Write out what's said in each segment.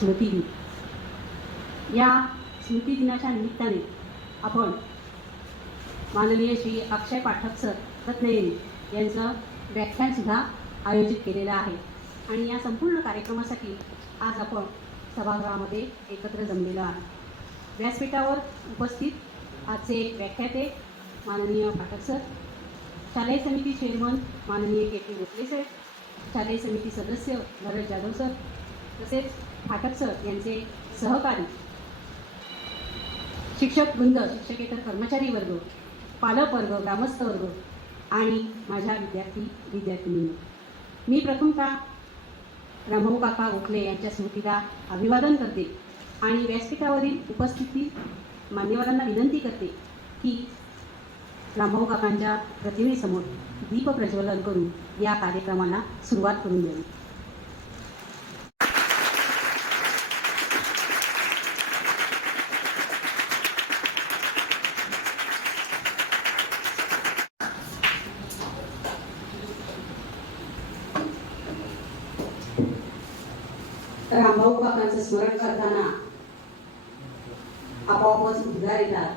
स्मृतिदिन. या स्मृतिदिनाच्या निमित्ताने आपण माननीय श्री अक्षय पाठक सर रत्नागिरी यांचं व्याख्यानसुद्धा आयोजित केलेलं आहे. आणि या संपूर्ण कार्यक्रमासाठी आज आपण सभागृहामध्ये एकत्र जमलेलो आहे. व्यासपीठावर उपस्थित आजचे व्याख्याते माननीय पाठक सर, शालेय समिती चेअरमन माननीय के गोखले सर, शालेय समिती सदस्य भरत जाधव सर, तसेच पाठक सर यांचे सहकारी, शिक्षक वृंद, शिक्षकेतर कर्मचारी वर्ग, पालक वर्ग, ग्रामस्थ वर्ग आणि माझ्या विद्यार्थिनी, मी प्रथमतः रामभाऊ काका गोखले यांच्या स्मृतीला अभिवादन करते आणि व्यासपीठावरील उपस्थिती मान्यवरांना विनंती करते की रामभाऊ काकांच्या प्रतिमेसमोर दीप प्रज्वलन करून या कार्यक्रमाला सुरुवात करून द्यावी. रामभाऊ काकांचं स्मरण करताना आपोआपच उद्गार येतात.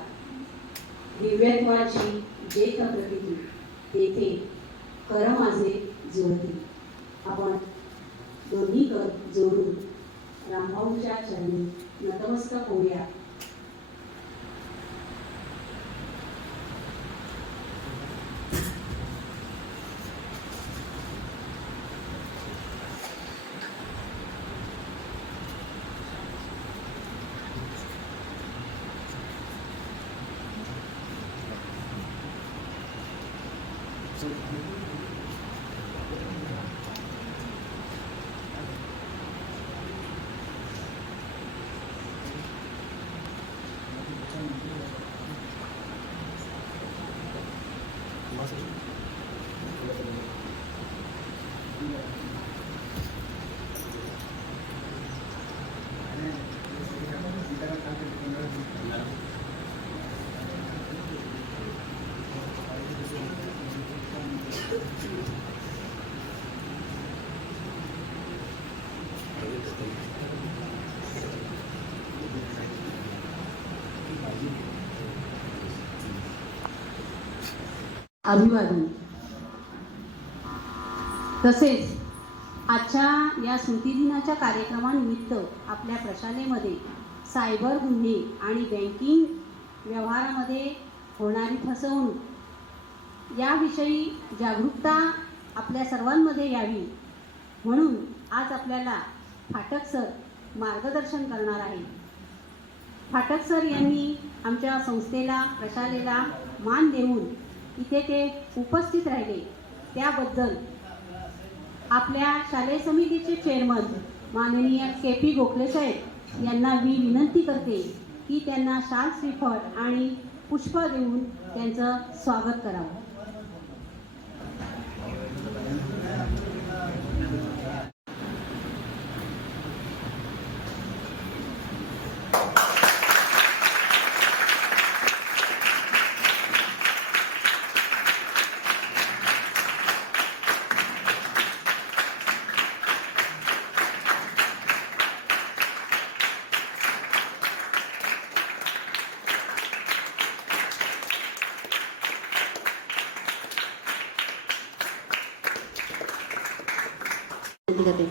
दिव्यत्वाची जेथ प्रतीती तेथे कर माझे जुळती. आपण दोन्ही कर जोडून रामभाऊच्या चरणी नतमस्तक होऊया. अभिवादन. तसेच आजच्या या स्मृतिदिनाच्या कार्यक्रमानिमित्त आपल्या प्रशालेमध्ये सायबर गुन्हे आणि बँकिंग व्यवहारामध्ये होणारी फसवणूक याविषयी जागरूकता आपल्या सर्वांमध्ये यावी म्हणून आज आपल्याला फाटक सर मार्गदर्शन करणार आहे. फाटक सर यांनी आमच्या संस्थेला प्रशालेला मान देऊन इथे ते उपस्थित राहिले त्याबद्दल आपल्या शालेय समितीचे चेअरमन माननीय के.पी. गोखले साहेब यांना मी विनंती करते की त्यांना शाल श्रीफळ आणि पुष्प देऊन त्यांचं स्वागत करावं. करते.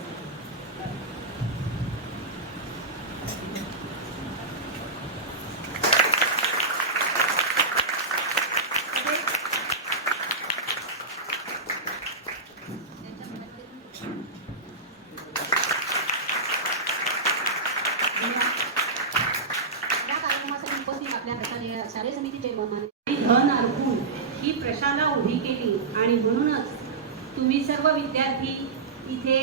या कार्यक्रमासाठी उपस्थित आपल्या शालेय समितीचे धन अर्पून ही प्रशाला उभी केली आणि म्हणूनच तुम्ही सर्व विद्यार्थी इथे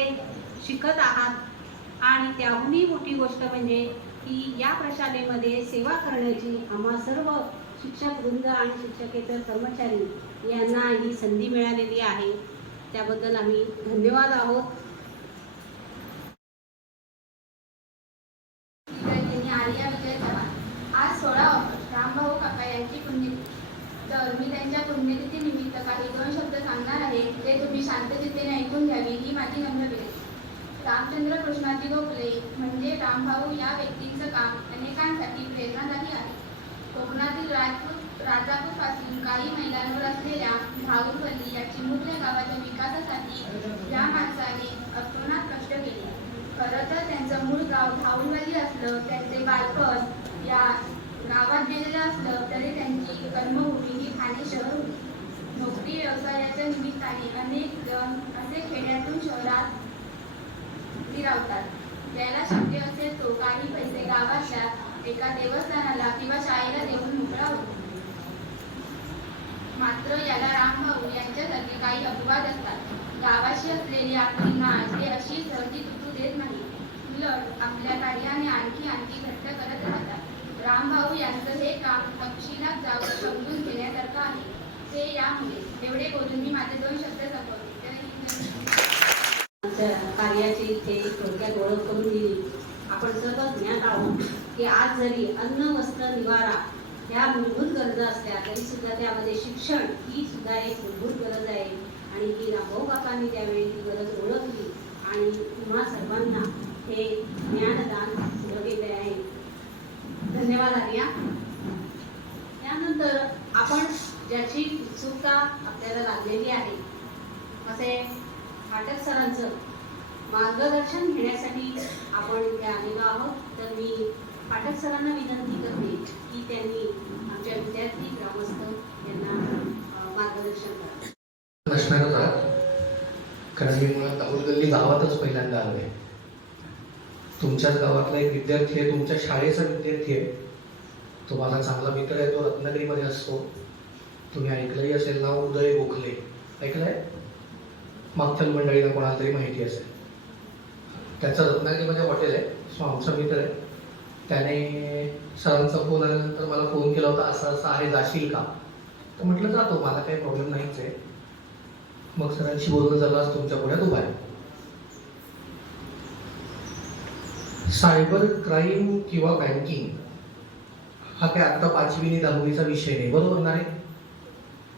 शिकत आहात आणि त्याहूनही मोठी गोष्ट म्हणजे की या प्रशालेमध्ये सेवा करण्याची आम्हा सर्व शिक्षक वृंद आणि शिक्षकेतर कर्मचारी यांना ही संधी मिळालेली आहे. त्याबद्दल आम्ही धन्यवाद आहोत. आज 16 ऑगस्ट रामभाऊ काका यांची पुण्यतिथी. तर मी त्यांच्या पुण्यतिथी निमित्त काही 2 शब्द सांगणार आहे ते तुम्ही शांतचित्तेने ऐकून घ्यावी ही माझी नम्र विनंती. रामचंद्र कृष्णाजी गोखले म्हणजे रामभाऊ या व्यक्तीचं काम अनेकांसाठी प्रेरणादायी आहे. कोकणातील राजापूरपासून काही मैलांवर असलेल्या धाऊरवली या चिमुकल्या गावाच्या विकासासाठी या माणसाने अतोनात कष्ट केले. खरं तर त्यांचं मूळ गाव धाऊरवली असलं, त्यांचे बालपण या गावात गेलेलं असलं तरी त्यांची कर्मभूमी ही ठाणे शहर होती. नोकरी व्यवसायाच्या निमित्ताने अनेक जण असे खेड्यातून शहरात फिरवतात. ज्याला शक्य असेल तो काही पैसे गावातल्या एका देवस्थानाला किंवा शाळेला देऊन मोकळा होतो. मात्र याला रामभाऊ यांच्यासारखे काही अपवाद असतात. गावाशी असलेली आपली नाळ हे अशी सहजी तुटू देत नाही. उलट आपल्या कार्याने आणखी घट्ट करत राहतात. रामभाऊ यांचं हे काम तपशिलात जाऊन समजून घेण्यासारखं आहे. ते यामुळे एवढे बोलून मी माझे 2 शब्द संपवले. कार्याची इथे थोडक्यात ओळख करून दिली. आपण सर्व ज्ञात आहोत की आज जरी अन्न वस्त्र निवारा ह्या मूलभूत गरजा असल्या तरी सुद्धा त्यामध्ये शिक्षण ही सुद्धा एक मूलभूत गरज आहे आणि ही रामभाऊ काकांनी त्यावेळी ती गरज ओळखली आणि तुम्हा सर्वांना हे ज्ञानदान घडवले आहे. धन्यवाद आर्या. त्यानंतर आपण ज्याची उत्सुकता आपल्याला लागलेली आहे असे फाटक सरांचं मार्गदर्शन घेण्यासाठी आपण इथे आलेलो आहोत. तर मी पाठक सरांना विनंती करते की त्यांनी आमच्या विद्यार्थी ग्रामस्थ यांना मार्गदर्शन करावं. असणारच आहात, कारण मी मुळात दाऊदगल्ली गावातच पहिल्यांदा आलो आहे. तुमच्याच गावातला एक विद्यार्थी आहे, तुमच्या शाळेचा विद्यार्थी आहे. तो माझा चांगला मित्र आहे, तो रत्नागिरीमध्ये असतो. तुम्ही ऐकलंही असेल नाव उदय गोखले, ऐकलंय? मागच्या मंडळीला कोणाला तरी माहिती असेल. त्याचं रत्नागिरीमध्ये हॉटेल आहे, सो आमचा मित्र आहे. त्याने सरांचा फोन आल्यानंतर मला फोन केला होता, असं असं आहे, जाशील का? तर म्हटलं जातो, मला काही प्रॉब्लेम नाहीच आहे. मग सरांशी बोलणं झालं, आज तुमच्या पुढ्यात उभा आहे. सायबर क्राईम किंवा बँकिंग हा काय आता 5वी आणि 10वीचा विषय नाही, बरोबर नाही?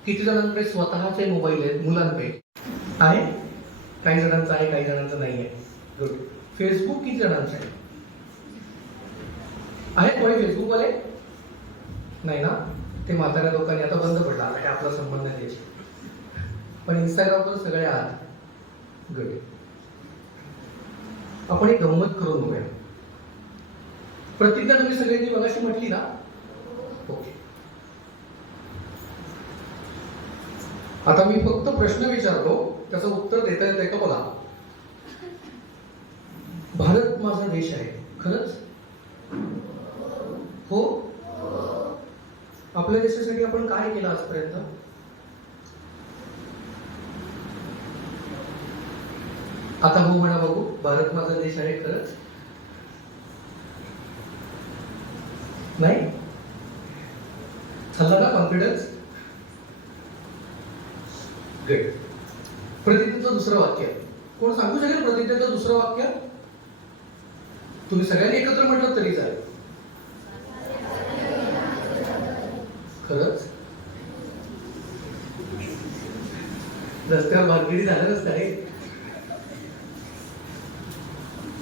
किती जणांकडे स्वतःचे मोबाईल आहेत मुलांपैकी? आहे, काही जणांचा आहे, काही जणांचा नाही आहे. गुड. फेसबुक किती जणांचं आहे? आहे कोणी फेसबुकवाले? नाही ना, ते म्हाताऱ्या लोकांनी आता बंद पडला, आता आपला संबंध नाही त्याची. पण इंस्टाग्रामवर सगळे आहात. गुड. आपण एक गंमत करून बघूया. प्रतिज्ञा तुम्ही सगळ्यांनी मगाशी म्हटली ना? ओके. आता मी फक्त प्रश्न विचारतो, त्याचं उत्तर देता येतंय का बघा. भारत माझा देश आहे, खरंच? हो. आपल्या देशासाठी आपण काय केलं आजपर्यंत? आता हो म्हणा बघू, भारत माझा देश आहे खरंच? नाही? झाला ना कॉन्फिडन्स? गुड. प्रतिज्ञेचं दुसरं वाक्य कोण सांगू शकेल? प्रतिज्ञेचं दुसरं वाक्य तुम्ही सगळ्यांनी एकत्र म्हटलं तरी चालेल. खरंच? रस्त्यावर भानगडी झालं रे.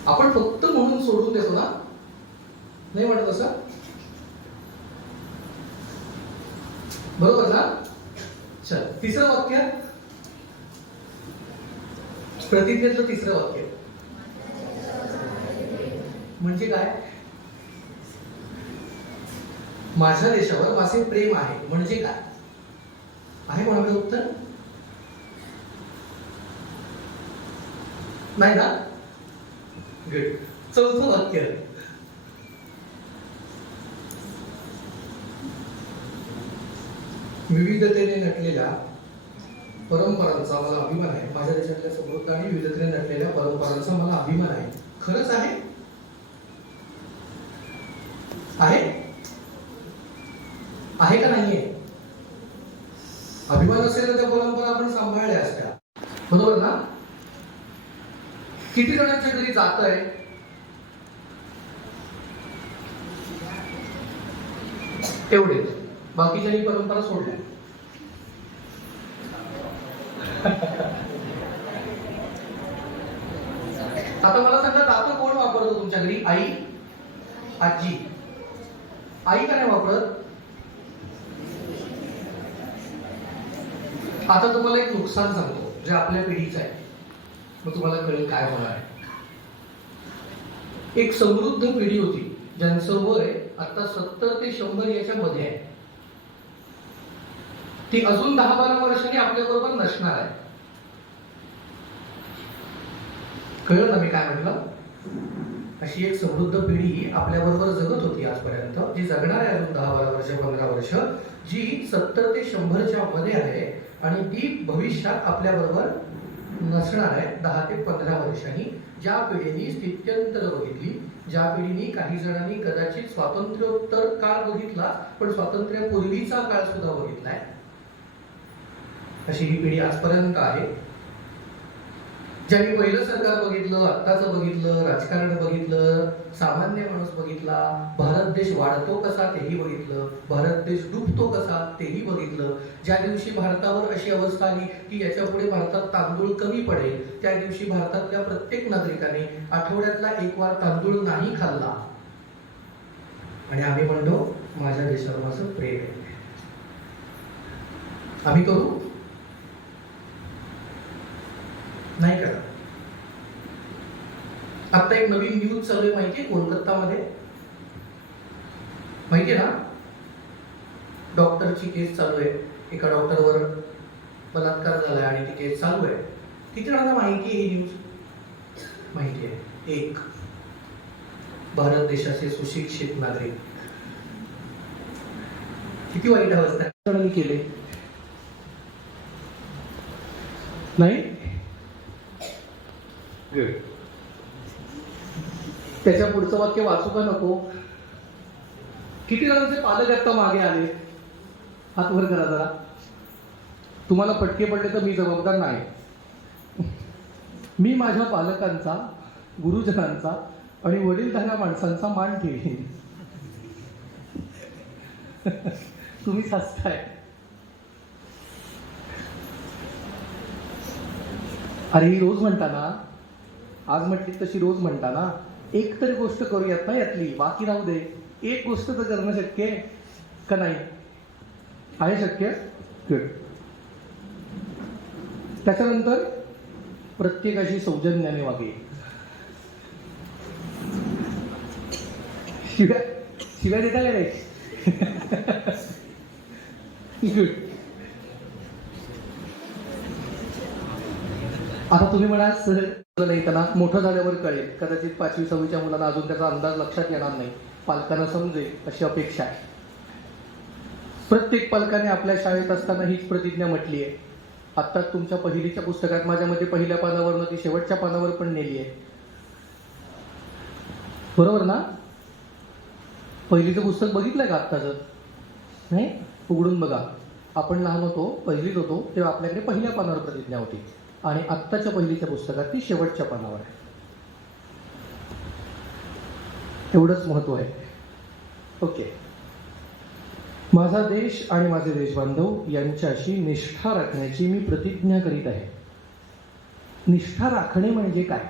आपण फक्त म्हणून सोडून देतो ना, नाही म्हणत असं? बरोबर ना? चल, तिसरं वाक्य, प्रतिज्ञेतलं तिसरं वाक्य म्हणजे काय? माझ्या देशावर माझे प्रेम आहे म्हणजे काय? आहे कोणाकडे उत्तर? नाही ना? गुड. चौथं वाक्य, विविधतेने नटलेल्या परंपरांचा मला अभिमान आहे. माझ्या देशातल्या समृद्ध आणि विविधतेने नटलेल्या परंपरांचा मला अभिमान आहे. खरंच आहे? आहे? आहे का नाहीये? अभिमान असेल तर त्या परंपरा आपण सांभाळल्या असत्या, बरोबर ना? किती जणांच्या घरी जात आहे? तेवढेच, बाकीच्यानी परंपरा सोडल्या. आता मला सांगा, दातं कोण वापरतो तुमच्या घरी? आई, आजी. आई का नाही वापरत? आता तुम्हाला एक नुकसान सांगतो जे आपल्या पिढीचं आहे, मग तुम्हाला कळेल काय होणार आहे. एक समृद्ध पिढी होती ज्यांचं वय आता 70 ते 100 याच्या मध्ये आहे. ती अजून 10-12 वर्षांनी आपल्या बरोबर नसणार आहे. कळलं ना मी काय म्हटलं? अशी एक समृद्ध पिढी आपल्या बरोबर जगत होती आजपर्यंत, जी जगणार आहे अजून 10-12 वर्ष, 15 वर्ष, जी 70 ते 100च्या मध्ये आहे आणि ती भविष्यात आपल्या बरोबर नसणार आहे 10 ते 15 वर्षांनी. ज्या पिढीने स्थित्यंतर बघितली, ज्या पिढीने, काही जणांनी कदाचित स्वातंत्र्योत्तर काळ बघितला, पण स्वातंत्र्यापूर्वीचा काळ सुद्धा बघितलाय, अशी ही पिढी आजपर्यंत आहे. ज्यांनी पहिलं सरकार बघितलं, आत्ताचं बघितलं, राजकारण बघितलं, सामान्य माणूस बघितला, भारत देश वाढतो कसा तेही बघितलं, भारत देश डुबतो कसा तेही बघितलं. ज्या दिवशी भारतावर अशी अवस्था आली की याच्या पुढे भारतात तांदूळ कमी पडेल, त्या दिवशी भारतातल्या प्रत्येक नागरिकाने आठवड्यातला एक वार तांदूळ नाही खाल्ला आणि आम्ही म्हणतो माझ्या देशावर माझं प्रेम आहे. आम्ही करू? नाही करा. आता एक नवीन न्यूज चालू आहे माहितीये कोलकातामध्ये, माहितीये ना? डॉक्टरची केस चालू आहे, एका डॉक्टरवर बलात्कार झालाय आणि ती केस चालू आहे. किती जणांना माहिती आहे ही न्यूज? माहिती आहे. एक भारत देशाचे सुशिक्षित नागरिक, किती वाईट अवस्था केले नाही. गुड. त्याच्या पुढचं वाक्य वाचू का नको? किती जणांचे पालक आता मागे आले? हात वर करा जरा. तुम्हाला फटके पडले तर मी जबाबदार नाही. मी माझ्या पालकांचा, गुरुजनांचा आणि वडीलधाऱ्या माणसांचा मान ठेवीन. तुम्हीच हसताय. अरे ही रोज म्हणता ना, आज म्हटली तशी रोज म्हणता ना. एक तरी गोष्ट करूयात ना यातली, बाकी राहू दे. एक गोष्ट तर करणं शक्य आहे का नाही? आहे शक्य? गुड. त्याच्यानंतर प्रत्येकाशी सौजन्याने वागे. शिव्या देता का रे? गुड. आता तुम्ही म्हणाल सर नाही, त्यांना मोठं झाल्यावर कळेल. कदाचित 5वी 6वीच्या मुलांना अजून त्याचा अंदाज लक्षात येणार नाही. पालकांना समजेल अशी अपेक्षा आहे. प्रत्येक पालकाने आपल्या शाळेत असताना हीच प्रतिज्ञा म्हटली आहे. आत्ता तुमच्या पहिलीच्या पुस्तकात माझ्यामध्ये पहिल्या पानावरनं ती शेवटच्या पानावर पण नेली आहे. बरोबर ना? पहिलीचं पुस्तक बघितलंय का आत्ताचं? नाही? उघडून बघा. आपण लहान होतो, पहिलीत होतो, तेव्हा आपल्याकडे पहिल्या पानावर प्रतिज्ञा होती आणि आत्ताच्या पहिलीच्या पुस्तकात ती शेवटच्या पानावर आहे. एवढंच महत्व आहे. ओके. माझा देश आणि माझे देशबांधव यांच्याशी निष्ठा राखण्याची मी प्रतिज्ञा करीत आहे. निष्ठा राखणे म्हणजे काय?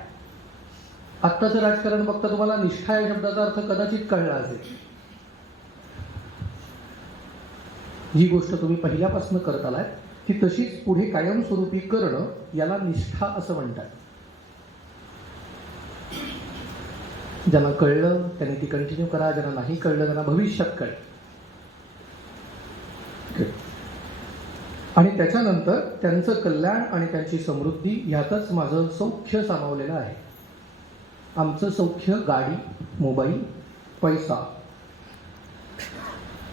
आत्ताचं राजकारण बघता तुम्हाला निष्ठा या शब्दाचा अर्थ कदाचित कळला असेल. जी गोष्ट तुम्ही पहिल्यापासून करत आलाय ती तशीच पुढे कायमस्वरूपी करणं याला निष्ठा असं म्हणतात. ज्यांना कळलं त्यांनी ती कंटिन्यू करा, ज्यांना नाही कळलं त्यांना भविष्यात कळेल. आणि त्याच्यानंतर त्यांचं कल्याण आणि त्यांची समृद्धी ह्यातच माझं सौख्य सामावलेलं आहे. आमचं सौख्य गाडी, मोबाईल, पैसा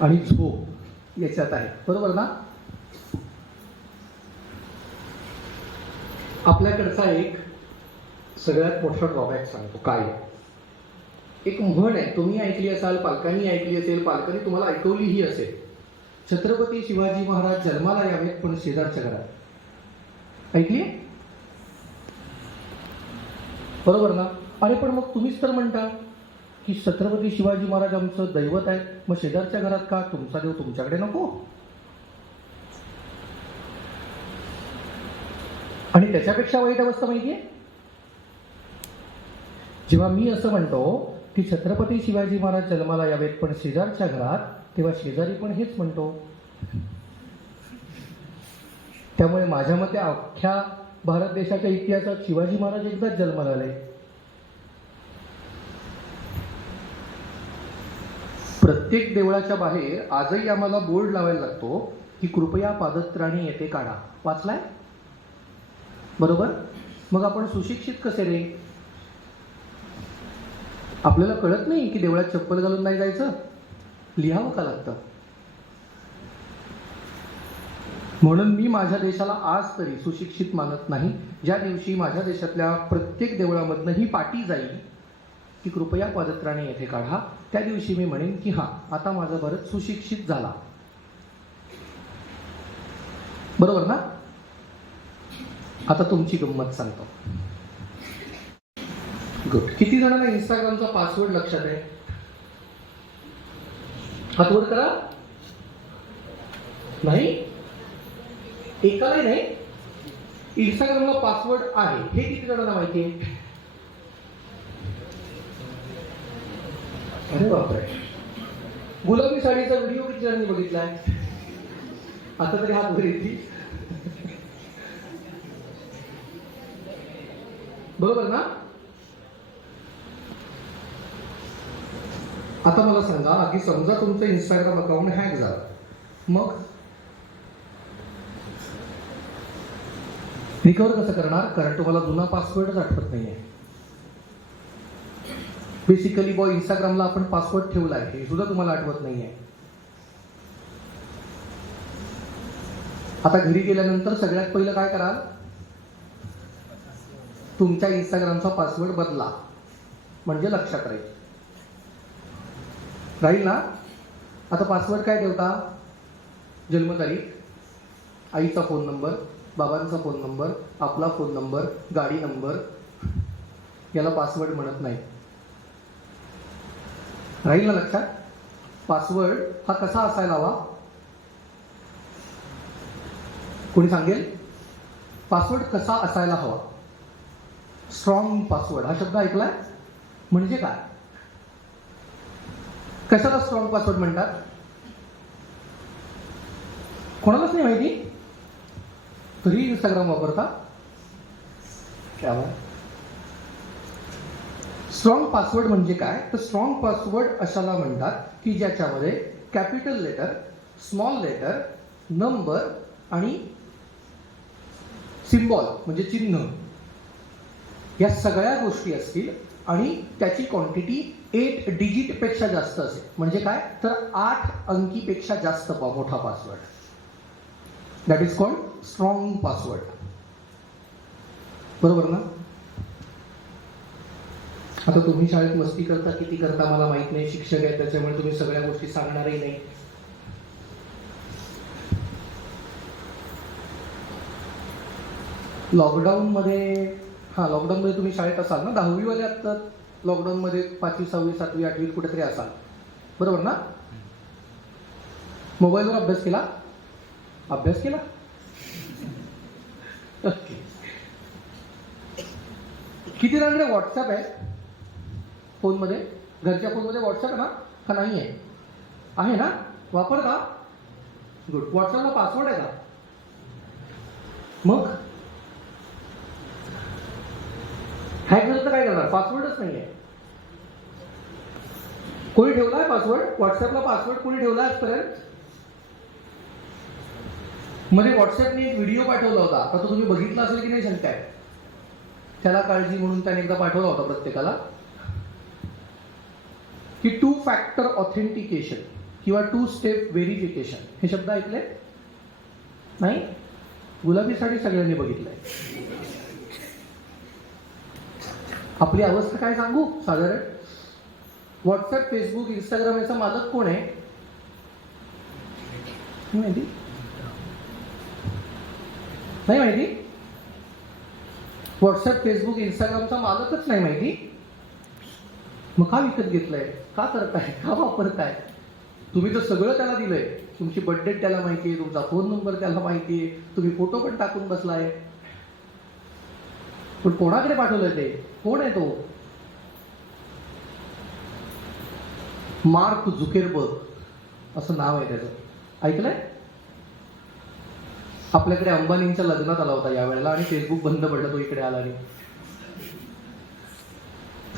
आणि झोप याच्यात आहे. बरोबर ना? आपल्याकडचा एक सगळ्यात मोठा ड्रॉबॅक सांगतो काय. एक म्हण आहे, तुम्ही ऐकली असाल, पालकांनी ऐकली असेल, पालकांनी तुम्हाला ऐकवलीही असेल. छत्रपती शिवाजी महाराज जन्माला यावेत पण शेजारच्या घरात. ऐकली? बरोबर ना? अरे पण मग तुम्हीच तर म्हणता की छत्रपती शिवाजी महाराज आमचं दैवत आहे, मग शेजारच्या घरात का? तुमचा देव तुमच्याकडे नको? आणि त्याच्यापेक्षा वाईट अवस्था माहितीये, जेव्हा मी असं म्हणतो की छत्रपती शिवाजी महाराज जन्माला यावेत पण शेजारच्या घरात, तेव्हा शेजारी पण हेच म्हणतो. त्यामुळे माझ्या मते अख्ख्या भारत देशाच्या इतिहासात शिवाजी महाराज एकदाच जन्माला आले. प्रत्येक देवळाच्या बाहेर आजही आम्हाला बोर्ड लावायला लागतो की कृपया पादत्राणी येथे काढा. वाचलाय? बरोबर? मग आपण सुशिक्षित कसे रे? आपल्याला कळत नाही की देवळात चप्पल घालून नाही जायचं? लिहावं का लागतं? म्हणून मी माझ्या देशाला आज तरी सुशिक्षित मानत नाही. ज्या दिवशी माझ्या देशातल्या प्रत्येक देवळामधनं ही पाटी जाईल की कृपया पादत्राणी येथे काढा, त्या दिवशी मी म्हणेन की हा, आता माझा भारत सुशिक्षित झाला. बरोबर ना? आता तुमची गंमत सांगतो. गुड. किती जणांना इंस्टाग्रामचा पासवर्ड लक्षात आहे? हात वर करा. नाही? एकालाही नाही? इंस्टाग्रामला पासवर्ड आहे हे किती जणांना माहिती आहे? अरे बापरे. गुलाबी साडीचा व्हिडिओ किती जणांनी बघितलाय? आता तरी हात वर येतील. बरोबर ना? आता मला सांगा की समजा तुमचं इंस्टाग्राम अकाउंट हॅक झालं, मग रिकवर कसं करणार? कारण तुम्हाला जुना पासवर्डच आठवत नाहीये. बेसिकली बॉय इंस्टाग्रामला आपण पासवर्ड ठेवलाय हे सुद्धा तुम्हाला आठवत नाहीये. आता घरी गेल्यानंतर सगळ्यात पहिलं काय कराल? तुमच्या इंस्टाग्रामचा पासवर्ड बदला, म्हणजे लक्षात राहील ना. आता पासवर्ड काय ठेवता? जन्मतारीख, आईचा फोन नंबर, बाबांचा फोन नंबर, आपला फोन नंबर, गाडी नंबर. याला पासवर्ड म्हणत नाही. राहील ना लक्षात? पासवर्ड हा कसा असायला हवा? कोणी सांगेल? पासवर्ड कसा असायला हवा? स्ट्रॉंग पासवर्ड हा शब्द ऐकलाय? म्हणजे काय? कशाला स्ट्रॉंग पासवर्ड म्हणतात? कोणालाच नाही माहिती, तरी इंस्टाग्राम वापरता. स्ट्रॉंग पासवर्ड म्हणजे काय? तर स्ट्रॉंग पासवर्ड अशाला म्हणतात की ज्याच्यामध्ये capital letter, small letter, number आणि सिम्बॉल म्हणजे चिन्ह या सगळ्या गोष्टी असतील आणि त्याची क्वांटिटी 8 डिजिट पेक्षा जास्त असेल. म्हणजे काय? तर 8 अंकीपेक्षा जास्त मोठा password. That is called strong password. बरोबर ना? आता तुम्ही शाळेत मस्ती करता किती करता मला माहित नाही, शिक्षक आहे त्याच्यामुळे तुम्ही सगळ्या गोष्टी सांगणारही नाही. लॉकडाऊनमध्ये तुम्ही शाळेत असाल ना, 10वी वाले असतात लॉकडाऊनमध्ये, 5वी 6वी 7वी 8वी कुठेतरी असाल. बरोबर ना? मोबाईलवर अभ्यास केला? ओके. किती जणांकडे व्हॉट्सअप आहे फोनमध्ये? घरच्या फोनमध्ये व्हॉट्सअप आहे ना का नाही आहे? आहे ना? वापरता? गुड. व्हॉट्सअपला पासवर्ड आहे का? मग हॅक झालं तर काय करणार? पासवर्डच नाही आहे. कोणी ठेवलाय पासवर्ड? व्हॉट्सअपला पासवर्ड कोणी ठेवला आजपर्यंत? मध्ये व्हॉट्सअपने एक व्हिडिओ पाठवला होता, आता तो तुम्ही बघितला असेल की नाही शंका आहे. त्याला काळजी म्हणून त्याने एकदा पाठवला होता प्रत्येकाला की 2 फॅक्टर ऑथेंटिकेशन किंवा 2 स्टेप व्हेरिफिकेशन. हे शब्द ऐकले नाही? गुलाबी साडी सगळ्यांनी बघितलंय. आपली अवस्था काय सांगू साधारण? व्हॉट्सअप, फेसबुक, इंस्टाग्राम याचा मालक कोण आहे माहिती? नाही माहिती? व्हॉट्सअप, फेसबुक, इंस्टाग्रामचा मालकच नाही माहिती. मग का विकत घेतलंय? का करताय? का वापरताय? तुम्ही तर सगळं त्याला दिलंय. तुमची बर्थडे त्याला माहितीये, तुमचा फोन नंबर त्याला माहितीये, तुम्ही फोटो पण टाकून बसलाय. पण कोणाकडे पाठवलंय ते? कोण आहे तो? मार्क झुकेरबर्ग असं नाव आहे त्याचं. ऐकलंय? आपल्याकडे अंबानींच्या लग्नात आला होता यावेळेला आणि फेसबुक बंद पडलं, तो इकडे आला नाही.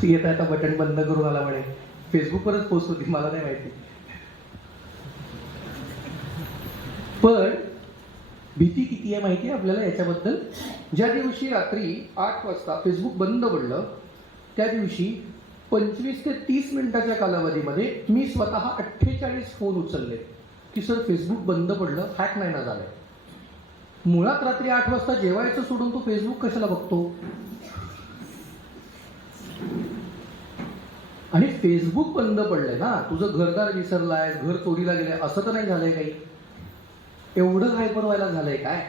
येता येता बटन बंद करून आला म्हणे. फेसबुकवरच पोस्ट होती, मला नाही माहिती. पण भीती किती आहे माहिती आहे आपल्याला याच्याबद्दल? ज्या दिवशी रात्री 8 वाजता फेसबुक बंद पडलं त्या दिवशी 25 ते 30 मिनिटाच्या कालावधीमध्ये मी स्वतः 48 फोन उचलले की सर फेसबुक बंद पडलं, हॅक नाही ना झालंय. मुळात रात्री 8 वाजता जेवायचं सोडून तो फेसबुक कशाला बघतो? आणि फेसबुक बंद पडलंय ना, तुझं घरदार विसरलाय, घर चोरीला गेलंय असं तर नाही झालंय काही? एवढं हायपर व्हायला झालंय काय?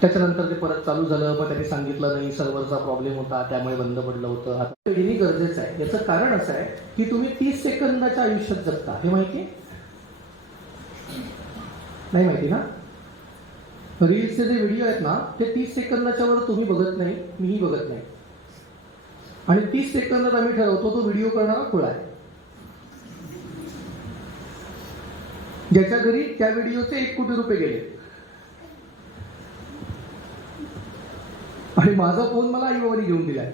त्याच्यानंतर ते परत चालू झालं, पण त्यांनी सांगितलं नाही सर्व्हरचा प्रॉब्लेम होता त्यामुळे बंद पडलं होतं. आता हे गरजेचं आहे. याचं कारण असं आहे की तुम्ही 30 सेकंदाच्या आयुष्यात जगता. हे माहिती? नाही माहिती ना? रील्सचे जे व्हिडिओ आहेत ना ते 30 सेकंदाच्या वर तुम्ही बघत नाही, मीही बघत नाही. आणि 30 सेकंदात आम्ही ठरवतो तो व्हिडिओ करणारा खुळा आहे. ज्याच्या घरी त्या व्हिडिओचे 1 कोटी रुपये गेले आणि माझा फोन मला आई बाबांनी घेऊन दिलाय.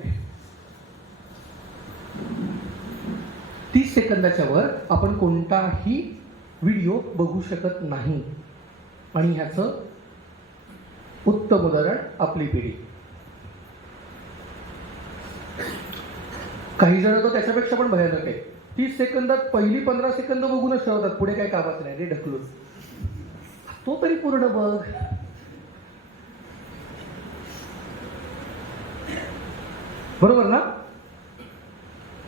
सेकंदाच्या वर आपण कोणताही व्हिडिओ बघू शकत नाही. आणि ह्याचं उत्तम उदाहरण आपली पिढी. काही जण तर त्याच्यापेक्षा पण भयानक आहे. 30 सेकंदात पहिली 15 सेकंद बघूनच ठेवतात, पुढे काही कामाचं नाही रे ढकलून. तो तरी पूर्ण बघ. बरोबर ना?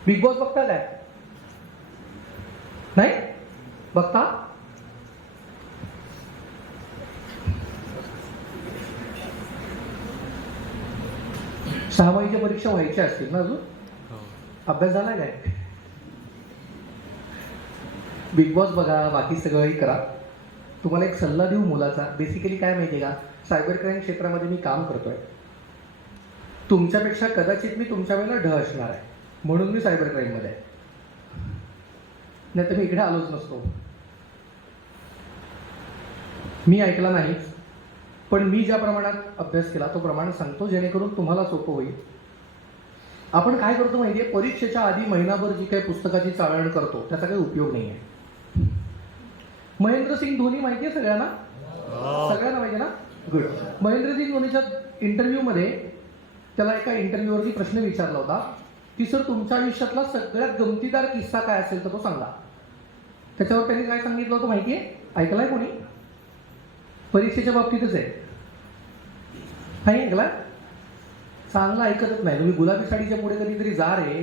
बिग बॉस बघता काय? नाही बघता? सहामाहीच्या परीक्षा व्हायच्या असतील ना अजून? अभ्यास झाला काय? बिग बॉस बघा, बाकी सगळंही करा. तुम्हाला एक सल्ला देऊ मुलाचा. बेसिकली काय माहिती आहे का, सायबर क्राईम क्षेत्रामध्ये मी काम करतोय. तुमच्यापेक्षा कदाचित मी तुमच्या वेळेला ढ असणार आहे, म्हणून मी सायबर क्राईममध्ये आहे. नाही तर मी इकडे आलोच नसतो. मी ऐकला नाहीच, पण मी ज्या प्रमाणात अभ्यास केला तो प्रमाण सांगतो, जेणेकरून तुम्हाला सोपं होईल. आपण काय करतो माहिती आहे, परीक्षेच्या आधी महिनाभर जी काही पुस्तकाची चाळण करतो त्याचा काही उपयोग नाही आहे. महेंद्रसिंग धोनी माहिती आहे सगळ्यांना? सगळ्यांना माहिती आहे ना? गुड. महेंद्रसिंग धोनीच्या इंटरव्ह्यूमध्ये त्याला एका इंटरव्ह्यूवरती प्रश्न विचारला होता की सर तुमच्या आयुष्यातला सगळ्यात गमतीदार किस्सा काय असेल तर तो सांगा. त्याच्यावर त्यांनी काय सांगितलं होतं माहिती आहे? ऐकलाय कोणी? परीक्षेच्या बाबतीतच आहे. नाही ऐकला? चांगलं ऐकतच नाही तुम्ही. गुलाबी साडीच्या पुढे कधीतरी जा रे.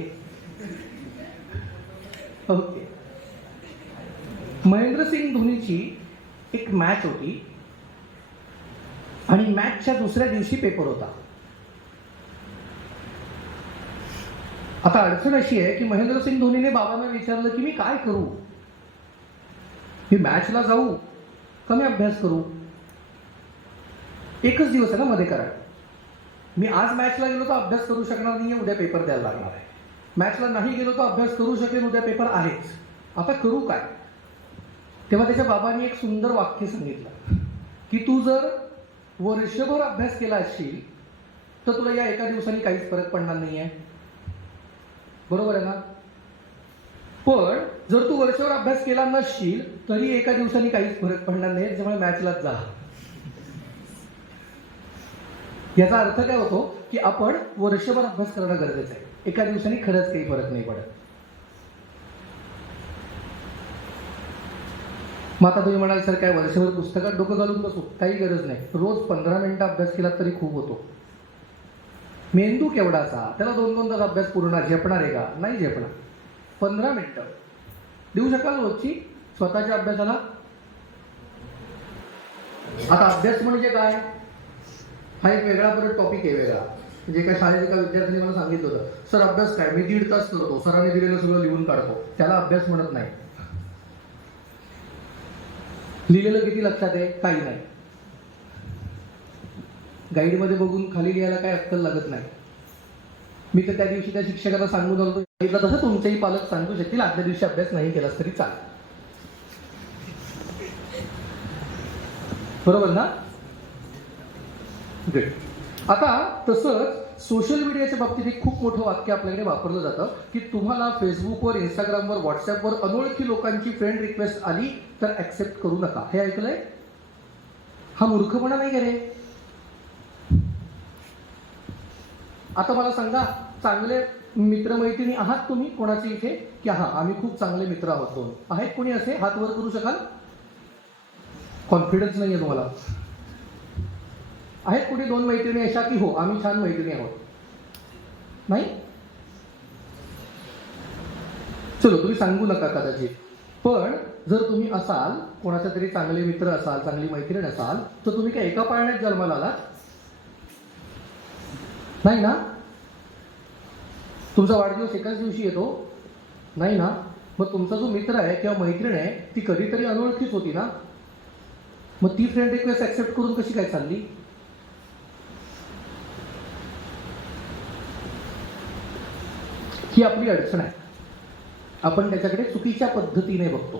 ओके. महेंद्रसिंग धोनीची एक मॅच होती आणि मॅचच्या दुसऱ्या दिवशी पेपर होता. आता अडचण अशी आहे की महेंद्रसिंग धोनीने बाबांना विचारलं की मी काय करू, मी मॅचला जाऊ का मी अभ्यास करू? एकच दिवस आहे ना मध्ये करा. मी आज मॅचला गेलो तर अभ्यास करू शकणार नाहीये, उद्या पेपर द्यायला लागणार आहे. मॅचला नाही गेलो तर अभ्यास करू शकेन, उद्या पेपर आहेच. आता करू काय? तेव्हा त्याच्या बाबांनी एक सुंदर वाक्य सांगितलं की तू जर वर्षभर अभ्यास केला असशील तर तुला या एका दिवसाने काहीच फरक पडणार नाहीये. बरोबर आहे ना? पण जर तू वर्षभर अभ्यास केला नसशील तरी एका दिवसाने काहीच फरक पडणार नाही, त्याच्यामुळे मॅचलाच जा. याचा अर्थ काय होतो की आपण वर्षभर अभ्यास करणं गरजेचं आहे. एका दिवसाने खरंच काही फरक नाही पडत. मग आता तुम्ही म्हणाल सर काय वर्षभर पुस्तकात डोकं घालून बसू? काही गरज नाही. रोज 15 मिनिटं अभ्यास केला तरी खूप होतो. मेंदू केवढाचा, त्याला 2-2 तास अभ्यास पूर्ण झेपणार आहे का? नाही झेपणार. 15 मिनिटं देऊ शकाल रोजची स्वतःच्या अभ्यासाला? आता अभ्यास म्हणजे काय हा एक वेगळा परत टॉपिक आहे वेगळा. जे काय शाळेत एका विद्यार्थ्यांनी मला सांगितलं होतं, सर अभ्यास काय, मी 1.5 तास करतो, सरांनी दिलेलं सगळं लिहून काढतो. त्याला अभ्यास म्हणत नाही. लिहिलेलं किती लक्षात आहे? काही नाही. गाईडमध्ये बघून खाली लिहायला काय अक्कल लागत नाही. मी तर त्या दिवशी त्या शिक्षकाला सांगून आलो तसं तुमचेही पालक सांगू शकतील, आदल्या दिवशी अभ्यास नाही केलास तरी चालेल. बरोबर ना? गुड. आता तसंच सोशल मीडियाच्या बाबतीत एक खूप मोठं वाक्य आपल्याकडे वापरलं जातं की तुम्हाला फेसबुकवर, इंस्टाग्रामवर, व्हॉट्सअपवर अनोळखी लोकांची फ्रेंड रिक्वेस्ट आली तर ऍक्सेप्ट करू नका. हे ऐकलंय? हा मूर्खपणा नाही का रे? आता मला सांगा, चांगले मित्रमैत्रिणी आहात तुम्ही कोणाचे इथे? की हा आम्ही खूप चांगले मित्र आहोत. दोन आहेत कोणी असे? हात वर करू शकाल? कॉन्फिडन्स नाहीये तुम्हाला. आहेत कुठे 2 मैत्रिणी अशा की हो आम्ही छान मैत्रिणी आहोत? नाही? चलो तुम्ही सांगू नका कदाचित. पण जर तुम्ही असाल, कोणाचे तरी चांगले मित्र असाल, चांगली मैत्रीण असाल, तर तुम्ही काय एका पाळण्यात जन्माला आलात? नाही ना? तुमचा वाढदिवस एकाच दिवशी येतो? नाही ना? मग तुमचा जो मित्र आहे किंवा मैत्रीण आहे ती कधीतरी अनोळखीच होती ना? मग ती फ्रेंड रिक्वेस्ट ऍक्सेप्ट करून कशी काय चालली? ही आपली अडचण आहे. आपण त्याच्याकडे चुकीच्या पद्धतीने बघतो.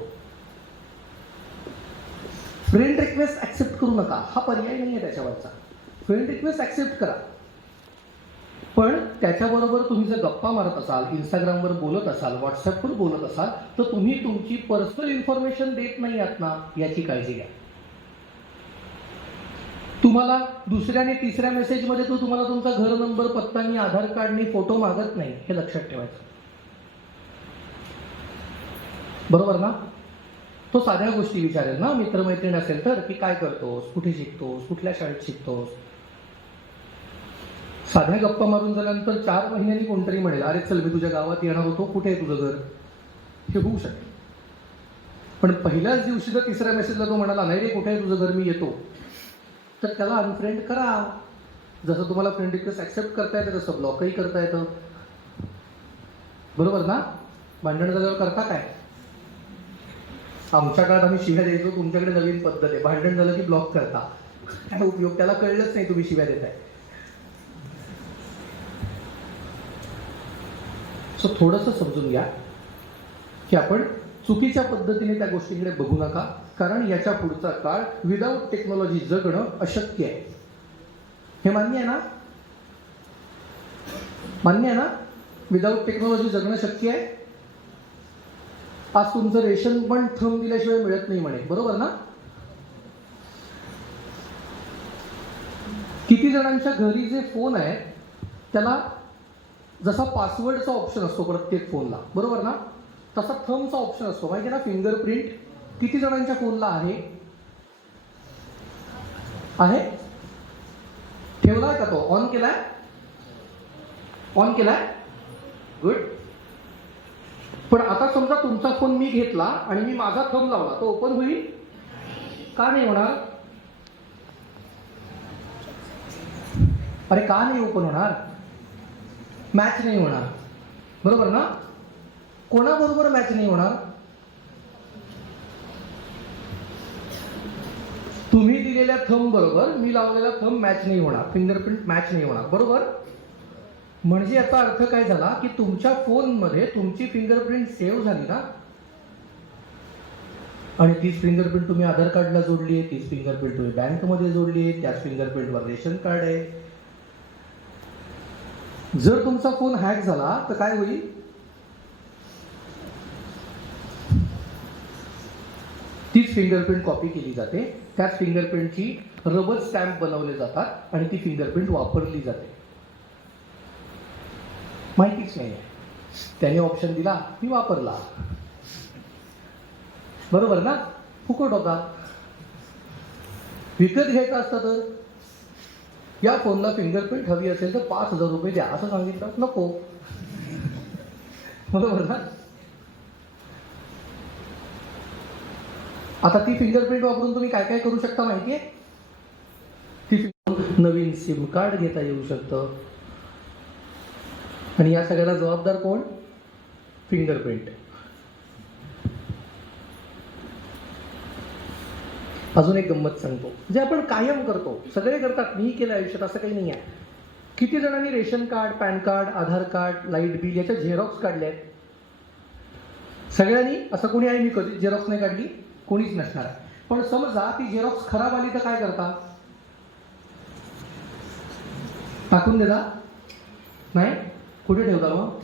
फ्रेंड रिक्वेस्ट ऍक्सेप्ट करू नका हा पर्याय नाहीये त्याच्यावरचा. फ्रेंड रिक्वेस्ट ऍक्सेप्ट करा. पण त्याच्याबरोबर तुम्ही जर गप्पा मारत असाल, इंस्टाग्रामवर बोलत असाल, व्हॉट्सअपवर बोलत असाल, तर तुम्ही तुमची पर्सनल इन्फॉर्मेशन देत नाही आहात ना, याची काळजी घ्या. तुम्हाला दुसऱ्या आणि तिसऱ्या मेसेजमध्ये तो तुम्हाला तुमचा घर नंबर, पत्ता आणि आधार कार्डनी फोटो मागत नाही, हे लक्षात ठेवायचं. बरोबर ना? तो साध्या गोष्टी विचारेल ना, मित्रमैत्रीण असेल तर, की काय करतोस, कुठे शिकतोस, कुठल्या शाळेत शिकतोस. साध्या गप्पा मारून झाल्यानंतर 4 महिन्यांनी कोणतरी म्हणेल, अरे चल मी तुझ्या गावात येणार होतो, कुठे आहे तुझं घर, हे होऊ शकेल. पण पहिल्याच दिवशी जर तिसऱ्या मेसेजला तो म्हणाला, नाही रे कुठे आहे तुझं घर, मी येतो, तर त्याला अनफ्रेंड करा. जसं तुम्हाला फ्रेंड रिक्वेस्ट ऍक्सेप्ट करता येतं तसं ब्लॉकही करता येतं. बरोबर ना? भांडण झाल्यावर करता काय? आमच्या काळात आम्ही शिव्या द्यायचो, तुमच्याकडे नवीन पद्धत आहे. भांडण झालं की ब्लॉक करता. काय उपयोग? त्याला कळलंच नाही तुम्ही शिव्या देताय. सो थोडंसं समजून घ्या की आपण चुकीच्या पद्धतीने त्या गोष्टीकडे बघू नका, कारण याच्या पुढचा काळ विदाऊट टेक्नॉलॉजी जगणं अशक्य आहे. हे मान्य आहे ना? मान्य आहे ना? विदाऊट टेक्नॉलॉजी जगणं शक्य आहे. आज तुमचं रेशन पण थंब दिल्याशिवाय मिळत नाही म्हणे, बरोबर ना? किती जणांच्या घरी जे फोन आहेत त्याला जसा पासवर्डचा ऑप्शन असतो प्रत्येक फोनला, बरोबर ना, तसा थंबचा ऑप्शन असतो, माहिती ना, फिंगरप्रिंट. किती जणांच्या फोनला आहे? आहे? ठेवलाय का तो? ऑन केलाय? ऑन केलाय? गुड. पण आता समजा तुमचा फोन मी घेतला आणि मी माझा थंब लावला, तो ओपन होईल? का नाही होणार? अरे का नाही ओपन होणार? मॅच नाही होणार, बरोबर ना? कोणाबरोबर मॅच नाही होणार? तुम्ही दिलेल्या थंब बरोबर मी लावलेला थंब मॅच नाही होणार, फिंगरप्रिंट मॅच नाही होणार, बरोबर? म्हणजे याचा अर्थ काय झाला की तुमच्या फोनमध्ये तुमची फिंगरप्रिंट सेव्ह झाली ना, आणि तीच फिंगरप्रिंट तुम्ही आधार कार्डला जोडली आहे, तीच फिंगरप्रिंट तुम्ही बँकमध्ये जोडली आहे, त्याच फिंगरप्रिंटवर रेशन कार्ड आहे. जर तुमचा फोन हॅक झाला तर काय होईल? तीच फिंगरप्रिंट कॉपी केली जाते, त्याच फिंगरप्रिंटची रबर स्टॅम्प बनवले जातात आणि ती फिंगरप्रिंट वापरली जाते. माहितीच नाही आहे, त्याने ऑप्शन दिला, मी वापरला, बरोबर ना? फुकट होता. विकत घ्यायचं असतं तर या फोनला फिंगरप्रिंट हवी असेल तर 5,000 रुपये द्या असं सांगितलं, नको, बरोबर ना? आता ती फिंगरप्रिंट वापरून तुम्ही काय काय करू शकता माहितीये? ती नवीन सिम कार्ड घेता येऊ शकतं. आणि या सगळ्याला जबाबदार कोण? फिंगरप्रिंट. अजून एक गंमत सांगतो, जे आपण कायम करतो, सगळे करतात, मी केलं आयुष्यात, असं काही नाही आहे. किती जणांनी रेशन कार्ड, पॅन कार्ड, आधार कार्ड, लाईट बिल याच्या झेरॉक्स काढले आहेत? सगळ्यांनी? असं कोणी आहे मी कधी झेरॉक्स नाही काढली? कोणीच नसणार. पण समजा ती झेरॉक्स खराब आली तर काय करता? टाकून देता? नाही? कुठे ठेवता मग?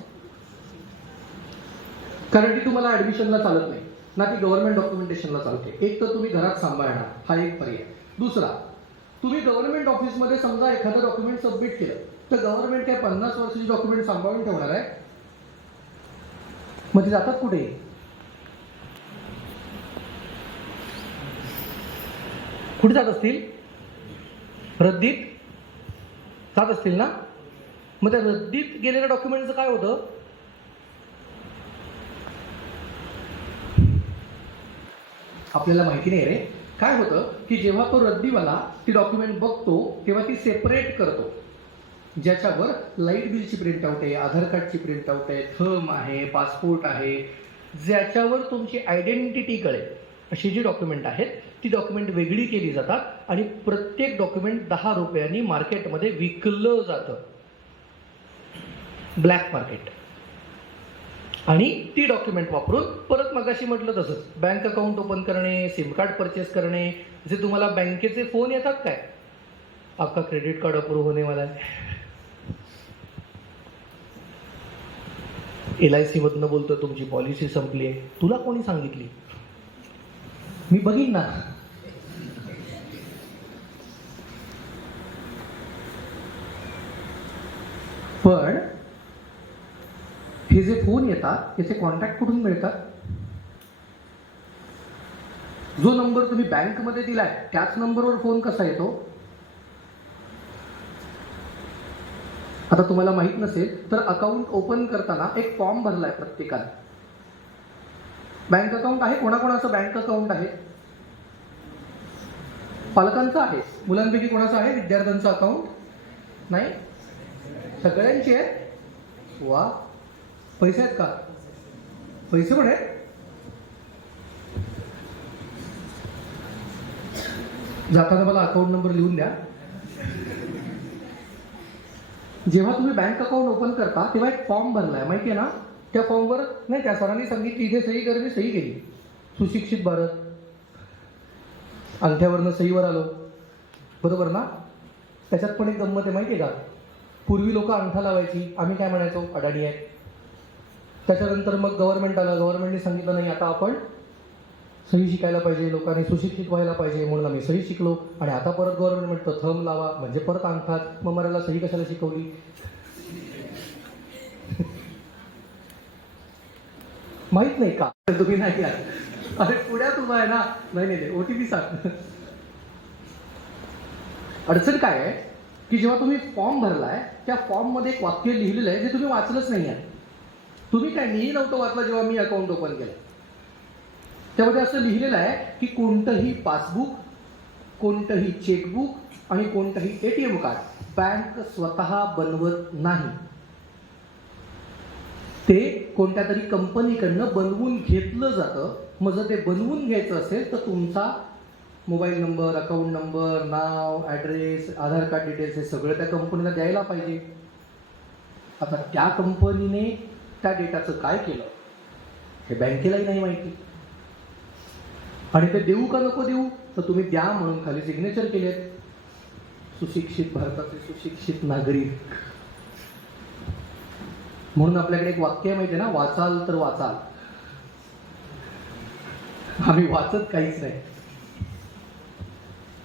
कारण ती तुम्हाला ऍडमिशनला चालत नाही ना, ती गव्हर्नमेंट डॉक्युमेंटेशनला चालते. एक तर तुम्ही घरात सांभाळणार, हा एक पर्याय. दुसरा, तुम्ही गव्हर्नमेंट ऑफिसमध्ये समजा एखादं डॉक्युमेंट सबमिट केलं तर गव्हर्नमेंट काय 50 वर्षाची डॉक्युमेंट सांभाळून ठेवणार आहे? मग ते जातात कुठे? कुठे जात असतील? रद्दीत जात असतील ना? मग त्या रद्दीत गेलेल्या डॉक्युमेंटचं काय होतं? आपल्याला माहिती नाही रे. काय होतं की जेव्हा तो रद्दीवाला ती डॉक्युमेंट बघतो तेव्हा ती सेपरेट करतो. ज्याच्यावर लाईट बिलची प्रिंटआउट आहे, आधार कार्डची प्रिंटआउट आहे, थंब आहे, पासपोर्ट आहे, ज्याच्यावर तुमची आयडेंटिटी कळेल अशी जी डॉक्युमेंट आहेत ती डॉक्युमेंट वेगळी केली जातात आणि प्रत्येक डॉक्युमेंट 10 रुपयांनी मार्केटमध्ये विकलं जातं, ब्लॅक मार्केट. आणि ती डॉक्युमेंट वापरून परत मगाशी म्हटलं तसंच बँक अकाउंट ओपन करणे, सिम कार्ड परचेस करणे. जे तुम्हाला बँकेचे फोन येतात काय, आपका क्रेडिट कार्ड अप्रूव्ह होने वाला है, LIC मधनं बोलतो, तुमची पॉलिसी संपली आहे. तुला कोणी सांगितली? मी बघीन ना. पण हे जे फोन येतात याचे कॉन्टॅक्ट कुठून मिळतात? जो नंबर तुम्ही बँकमध्ये दिलाय त्याच नंबरवर फोन कसा येतो? आता तुम्हाला माहित नसेल तर अकाउंट ओपन करताना एक फॉर्म भरलाय प्रत्येकाने. बँक अकाउंट आहे? कोणाकोणाचं बँक अकाउंट आहे? पालकांचं आहे. मुलांपैकी कोणाचं आहे? विद्यार्थ्यांचं अकाउंट नाही? सगळ्यांचे आहेत. वा, पैसे आहेत का? पैसे पण आहेत. जाताना मला अकाउंट नंबर लिहून द्या. जेव्हा तुम्ही बँक अकाउंट ओपन करता तेव्हा एक फॉर्म भरलाय, माहिती आहे ना? त्या फॉर्मवर नाही, त्या सरांनी सांगितली इथे सही कर, मी सही केली. सुशिक्षित भारत, अंगठ्यावरनं सहीवर आलो, बरोबर ना? त्याच्यात पण एक गंमत आहे, माहिती आहे का? पूर्वी लोक अंगठा लावायची, आम्ही काय म्हणायचो? अडाणी आहे. त्याच्यानंतर मग गव्हर्नमेंट आलं, गव्हर्नमेंटने सांगितलं नाही, आता आपण सही शिकायला पाहिजे, लोकांनी सुशिक्षित व्हायला पाहिजे, म्हणून आम्ही सही शिकलो. आणि आता परत गव्हर्नमेंट म्हणतं थंब लावा, म्हणजे परत अंगठात. मग मला सही कशाला शिकवली? माहित नाही का? तुम्ही नाही या. अरे पुण्यात उभा आहे ना. नाही, OTP सांग. अडचण काय आहे की जेव्हा तुम्ही फॉर्म भरलाय त्या फॉर्ममध्ये एक वाक्य लिहिलेलं आहे जे तुम्ही वाचलंच नाही आहे. तुम्ही काय, मीही नव्हतं वाचलं जेव्हा मी अकाउंट ओपन केलं. त्यामध्ये असं लिहिलेलं आहे की कोणतंही पासबुक, कोणतंही चेकबुक आणि कोणतंही ATM कार्ड बँक स्वतः बनवत नाही. ते कोणत्या तरी कंपनीकडनं बनवून घेतलं जातं. मग जर ते बनवून घ्यायचं असेल तर तुमचा मोबाईल नंबर, अकाउंट नंबर, नाव, ॲड्रेस, आधार कार्ड डिटेल्स हे सगळं त्या कंपनीला द्यायला पाहिजे. आता त्या कंपनीने त्या डेटाचं काय केलं हे बँकेलाही नाही माहिती. आणि ते देऊ का नको देऊ, तर तुम्ही द्या म्हणून खाली सिग्नेचर केलेत. सुशिक्षित भारताचे सुशिक्षित नागरिक. म्हणून आपल्याकडे एक वाक्य आहे, माहिती आहे ना? वाचाल तर वाचाल. आम्ही वाचत काहीच नाही.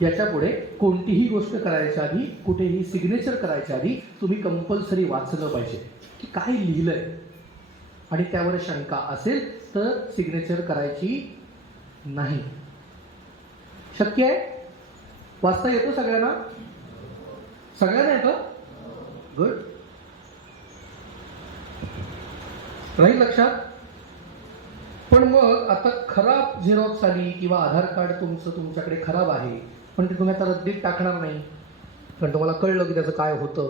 याच्या पुढे कोणतीही गोष्ट करायच्या आधी, कुठेही सिग्नेचर करायच्या आधी तुम्ही कंपल्सरी वाचलं पाहिजे की काय लिहिलंय. आणि त्यावर शंका असेल तर सिग्नेचर करायची नाही. शक्य आहे? वाचता येतो सगळ्यांना? सगळ्यांना येतं? गुड. राहील लक्षात? पण मग आता खराब झेरॉक्स आली किंवा आधार कार्ड तुमचं तुमच्याकडे खराब आहे, पण ते तुम्ही आता रद्दीत टाकणार नाही कारण तुम्हाला कळलं की त्याचं काय होतं.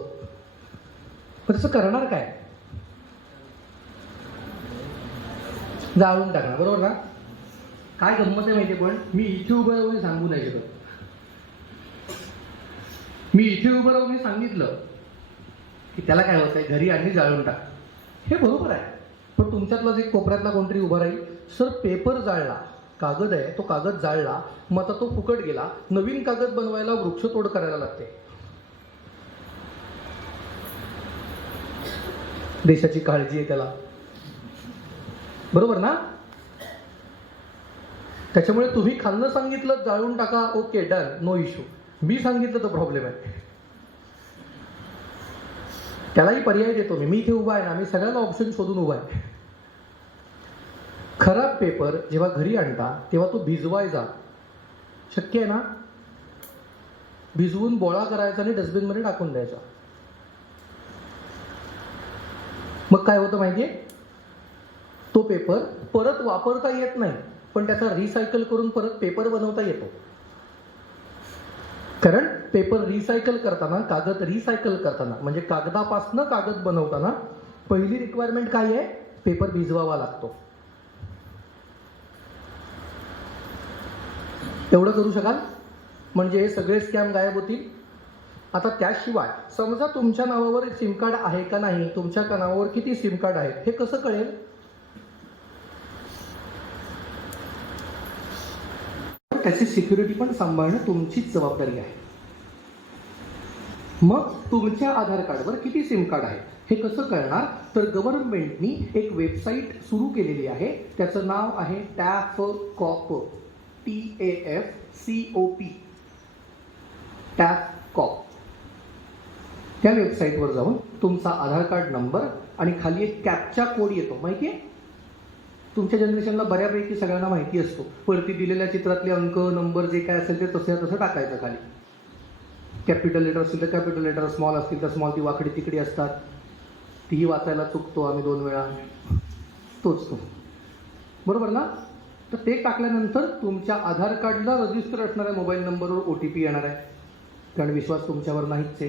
पण तसं करणार काय? जाळून टाकणार, बरोबर ना? काय गंमत आहे माहिती आहे? पण मी इथे उभं राहून सांगू नाही शकत. मी इथे उभं राहून सांगितलं की त्याला काय होतंय, घरी आणली जाळून टाक, हे बरोबर आहे. पण तुमच्यातलाच एक कोपऱ्यातला कोणतरी उभा राहील, सर पेपर जाळला, कागद आहे तो कागद जाळला, मग आता तो फुकट गेला, नवीन कागद बनवायला वृक्षतोड करायला लागते. देशाची काळजी आहे त्याला, बरोबर ना? त्याच्यामुळे तुम्ही खाल्लं सांगितलं जाळून टाका, ओके डन, नो इश्यू. मी सांगितलं तर प्रॉब्लेम आहे. त्यालाही पर्याय देतो मी. इथे उभा आहे ना, मी सगळ्यांना ऑप्शन शोधून उभा आहे. खराब पेपर जेव्हा घरी आणता तेव्हा तो भिजवायचा. शक्य आहे ना? भिजवून बोळा करायचा आणि डस्टबिनमध्ये टाकून द्यायचा. मग काय होतं माहिती आहे? तो पेपर परत वापरता येत नाही, पण त्याचा रिसायकल करून परत पेपर बनवता येतो. कारण पेपर रिसायकल करताना, कागद रिसायकल करताना म्हणजे कागदापासनं कागद बनवताना पहिली रिक्वायरमेंट काय आहे? पेपर भिजवावा लागतो. एवढं करू शकाल म्हणजे हे सगळे स्कॅम गायब होतील. आता त्याशिवाय समजा तुमच्या नावावर सिम कार्ड आहे का नाही, तुमच्या नावावर किती सिम कार्ड आहेत हे कसं कळेल? त्याची सिक्युरिटी पण सांभाळणं तुमचीच जबाबदारी आहे. मग तुमच्या आधार कार्डवर किती सिम कार्ड आहे हे कसं कळणार? तर गव्हर्नमेंटनी एक वेबसाईट सुरू केलेली आहे, त्याचं नाव आहे टॅफकॉप, TAFCOP, टॅफकॉप. त्या वेबसाईटवर जाऊन तुमचा आधार कार्ड नंबर आणि खाली एक कॅप्चा कोड येतो, माहिती आहे? तुमच्या जनरेशनला बऱ्यापैकी सगळ्यांना माहिती असतो. वरती दिलेल्या चित्रातले अंक नंबर जे काय असेल ते तसं टाकायचं खाली. कॅपिटल लेटर असतील तर कॅपिटल लेटर, स्मॉल असतील तर स्मॉल, ती वाकडी तिकडी असतात, तीही वाचायला चुकतो आम्ही 2 वेळा, तोच तो, बरोबर ना? तर ते टाकल्यानंतर तुमच्या आधार कार्डला रजिस्टर असणाऱ्या मोबाईल नंबरवर OTP येणार आहे, कारण विश्वास तुमच्यावर नाहीच आहे.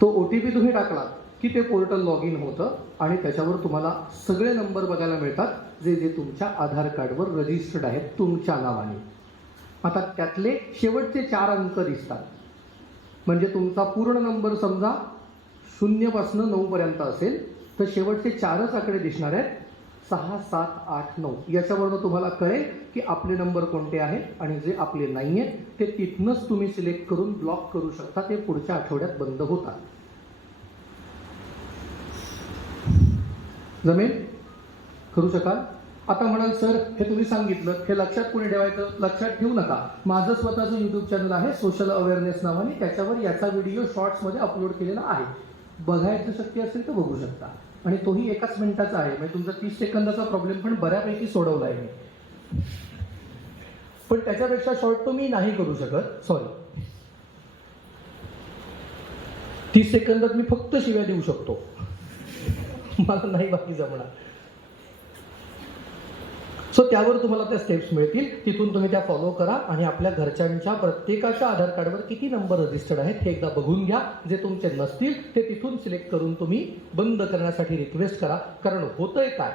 तो OTP तुम्ही टाकला की ते पोर्टल लॉग इन होतं आणि त्याच्यावर तुम्हाला सगळे नंबर बघायला मिळतात जे जे तुमच्या आधार कार्डवर रजिस्टर्ड आहेत तुमच्या नावाने. आता त्यातले शेवटचे 4 अंक दिसतात, म्हणजे तुमचा पूर्ण नंबर समजा 0 पासून 9 पर्यंत असेल तर शेवटचे 4च आकडे दिसणार आहेत, 6, 7, 8, 9. याच्यावरून तुम्हाला कळेल की आपले नंबर कोणते आहेत आणि जे आपले नाही आहेत ते तिथनंच तुम्ही सिलेक्ट करून ब्लॉक करू शकता, ते पुढच्या आठवड्यात बंद होतात. जमेल? करू शकाल? आता म्हणाल सर हे तुम्ही सांगितलं, हे लक्षात कोणी ठेवायचं? लक्षात ठेवू नका. माझं स्वतःचं यूट्यूब चॅनल आहे सोशल अवेअरनेस नावाने, त्याच्यावर याचा व्हिडिओ शॉर्ट्समध्ये अपलोड केलेला आहे. बघायचं शक्य असेल तर बघू शकता, आणि तोही 1 मिनिटाचा आहे, म्हणजे तुमचा 30 सेकंदाचा प्रॉब्लेम पण बऱ्यापैकी सोडवला आहे मी. पण त्याच्यापेक्षा शॉर्ट तो मी नाही करू शकत, सॉरी. 30 सेकंदात मी फक्त शिव्या देऊ शकतो, मला नाही बाकी जमणार. सो त्यावर तुम्हाला त्या स्टेप्स मिळतील, तिथून तुम्ही त्या फॉलो करा आणि आपल्या घरच्यांच्या प्रत्येकाच्या आधार कार्डवर किती नंबर रजिस्टर्ड आहेत हे एकदा बघून घ्या. जे तुमचे नसतील ते तिथून सिलेक्ट करून तुम्ही बंद करण्यासाठी रिक्वेस्ट करा. कारण होतंय काय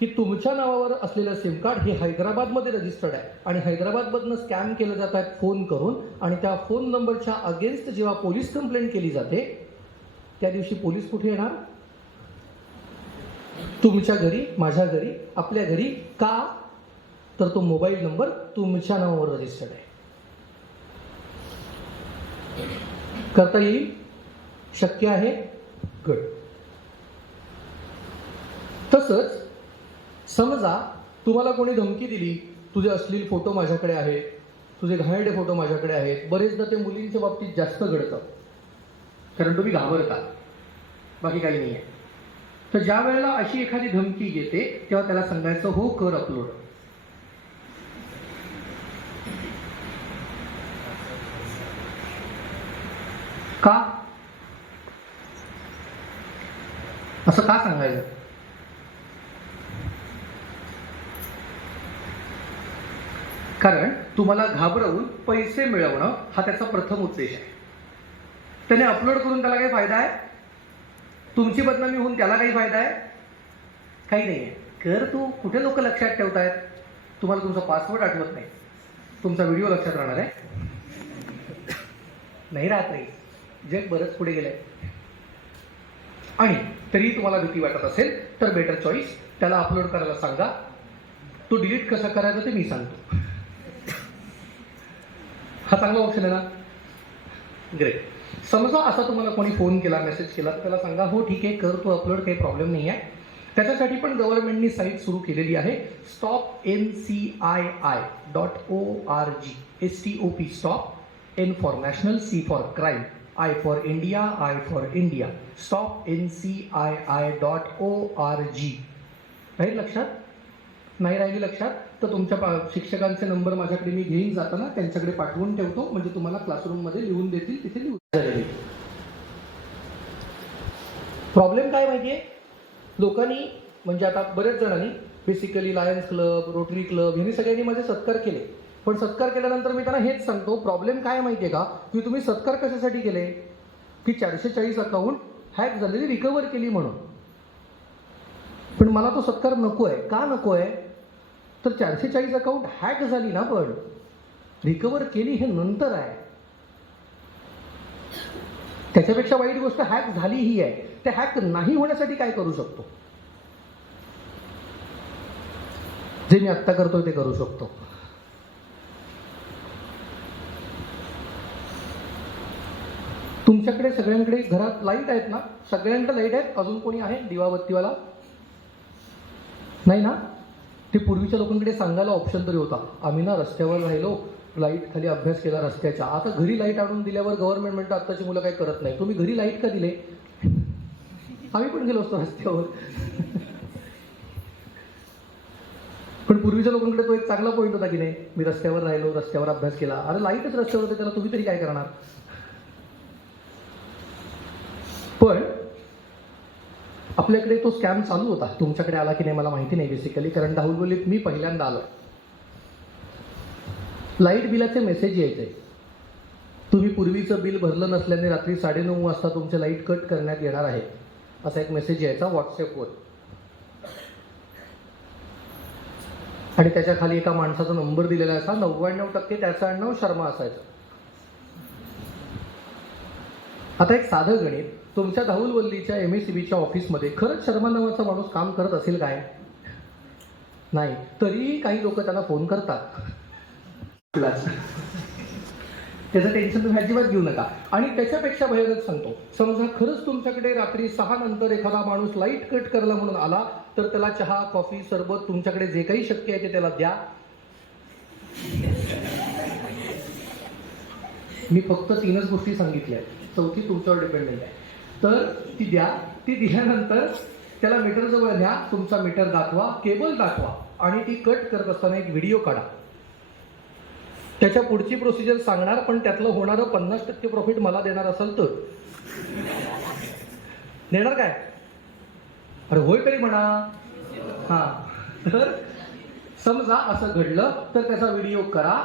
की तुमच्या नावावर असलेलं सिम कार्ड हे हैदराबादमध्ये रजिस्टर्ड आहे आणि हैदराबादमधनं स्कॅम केलं जात आहे फोन करून, आणि त्या फोन नंबरच्या अगेन्स्ट जेव्हा पोलीस कंप्लेंट केली जाते त्या दिवशी पोलीस कुठे येणार? तुमच्या घरी, माझ्या घरी, आपल्या घरी. का? तर तो मोबाईल नंबर तुमच्या नावावर रजिस्टर्ड आहे. करता येईल? शक्य आहे? गुड. तसंच समजा तुम्हाला कोणी धमकी दिली, तुझे अश्लील फोटो माझ्याकडे आहेत, तुझे घाणेरडे फोटो माझ्याकडे आहेत. बरेचदा ते मुलींच्या बाबतीत जास्त घडतं, कारण तुम्ही घाबरता, बाकी काही नाही आहे. तर ज्या वेळेला अशी एखादी धमकी येते तेव्हा त्याला सांगायचं हो कर अपलोड. का? असं का सांगायचं? कारण तुम्हाला घाबरवून पैसे मिळवणं हा त्याचा प्रथम उद्देश आहे. त्याने अपलोड करून त्याला काही फायदा आहे? तुमची बदनामी होऊन त्याला काही फायदा आहे? काही नाही आहे. कर तू. कुठे लोक लक्षात ठेवतायत? तुम्हाला तुमचा पासवर्ड आठवत नाही, तुमचा व्हिडिओ लक्षात राहणार आहे? नाही राहत नाही. जग बरंच पुढे गेलंय. आणि तरी तुम्हाला भीती वाटत असेल तर बेटर चॉईस, त्याला अपलोड करायला सांगा. तो डिलीट कसा करायचा ते मी सांगतो. हा चांगला ऑप्शन आहे ना? ग्रेट. समजा असा तुम्हाला कोणी फोन केला, मेसेज केला, तर त्याला सांगा हो ठीक आहे कर तू अपलोड, काही प्रॉब्लेम नाही आहे. त्याच्यासाठी पण गव्हर्नमेंटनी साईट सुरू केलेली आहे, stopncii.org. STOP stop, N for national, C for crime, I for India, I for India. stopncii.org. राहील लक्षात? नाही राहिली लक्षात तर तुमच्या शिक्षकांचे नंबर माझ्याकडे मी घेऊन जाताना त्यांच्याकडे पाठवून ठेवतो, म्हणजे तुम्हाला क्लासरूममध्ये लिहून देतील, तिथे लिहून. प्रॉब्लेम काय माहितीये? लोकांनी, म्हणजे आता बरेच जणांनी basically lions club, rotary club यांनी सगळ्यांनी माझे सत्कार केले. पण सत्कार केल्यानंतर मी त्यांना हेच सांगतो, प्रॉब्लेम काय माहितीये का, की तुम्ही सत्कार कशासाठी केले? की 440 अकाउंट हॅक झालेली रिकव्हर केली म्हणून. पण मला तो सत्कार नको आहे. का नको आहे? तर 440 अकाउंट हॅक झाली ना, पण रिकव्हर केली हे नंतर आहे. त्याच्यापेक्षा वाईट गोष्ट हॅक झाली ही आहे. ते हॅक नाही होण्यासाठी काय करू शकतो? जे मी आत्ता करतोय ते करू शकतो. तुमच्याकडे सगळ्यांकडे घरात लाईट आहेत ना? सगळ्यांकडे लाईट आहेत? अजून कोणी आहे दिवाबत्तीवाला? नाही ना? ते पूर्वीच्या लोकांकडे सांगायला ऑप्शन तरी होता, आम्ही ना रस्त्यावर राहिलो, लाईट खाली अभ्यास केला रस्त्याच्या. आता घरी लाईट आणून दिल्यावर गव्हर्नमेंट म्हणतं आत्ताची मुलं काही करत नाही. तुम्ही घरी लाईट का दिले? आम्ही पण गेलो असतो रस्त्यावर. पण पूर्वीच्या लोकांकडे तो एक चांगला पॉईंट होता की नाही, मी रस्त्यावर राहिलो, रस्त्यावर अभ्यास केला. अरे लाईटच रस्त्यावर होते, त्याला तुम्ही तरी काय करणार? पण आपल्याकडे तो स्कॅम चालू होता. तुमच्याकडे आला की नाही मला माहिती नाही बेसिकली, कारण दाहुलबोलीत मी पहिल्यांदा आलो. लाईट बिलाचे मेसेज यायचे, तुम्ही पूर्वीचं बिल भरलं नसल्याने रात्री 9:30 वाजता तुमचे लाईट कट करण्यात येणार आहे, असा एक मेसेज यायचा व्हॉट्सअपवर. आणि त्याच्या खाली एका माणसाचा नंबर दिलेला असा, 99% त्याचं आडनाव शर्मा असायचं. आता एक साधं गणित, तुमच्या दाहुलवल्लीच्या MSEBच्या ऑफिसमध्ये खरंच शर्मा नावाचा माणूस काम करत असेल काय? नाही. तरीही काही लोक त्यांना फोन करतात. त्याचं टेन्शन तुम्ही अजिबात घेऊ नका. आणि त्याच्यापेक्षा भयानक सांगतो, समजा खरंच तुमच्याकडे रात्री 6 नंतर एखादा माणूस लाईट कट करायला म्हणून आला, तर त्याला चहा, कॉफी, सरबत, तुमच्याकडे जे काही शक्य आहे ते त्याला द्या. मी फक्त 3च गोष्टी सांगितल्या, चौथी तुमच्यावर डिपेंडेंट आहे. तर ती द्या. ती दिल्यानंतर त्याला मीटरजवळ न्या, तुमचा मीटर दाखवा, केबल दाखवा, आणि ती कट करत असताना एक व्हिडिओ काढा. त्याच्या पुढची प्रोसिजर सांगणार, पण त्यातलं होणारं 50% प्रॉफिट मला देणार असेल तर देणार काय? अरे होय तरी म्हणा. हां, तर समजा असं घडलं तर त्याचा व्हिडिओ करा,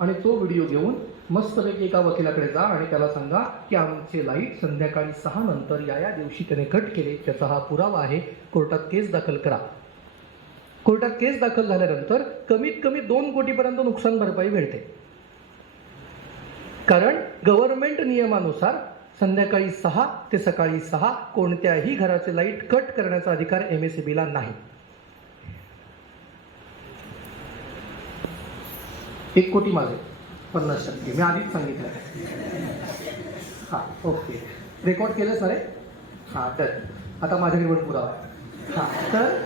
आणि तो व्हिडिओ घेऊन मस्तपैकी एका वकिलाकडे जा आणि त्याला सांगा की आमचे लाईट संध्याकाळी 6 नंतर या दिवशी त्याने कट केले, त्याचा हा पुरावा आहे, कोर्टात केस दाखल करा. कोर्टात केस दाखल झाल्यानंतर कमीत कमी 2 कोटीपर्यंत नुकसान भरपाई मिळते. कारण गव्हर्नमेंट नियमानुसार संध्याकाळी 6 ते सकाळी 6 कोणत्याही घराचे लाईट कट करण्याचा अधिकार MSEBला नाही. 1 कोटी माझे, 50% मी आधीच सांगितलं. हां, ओके. रेकॉर्ड केलंच ना रे? हां, तर आता माझ्याकडे पण पुरावा आहे. हां, तर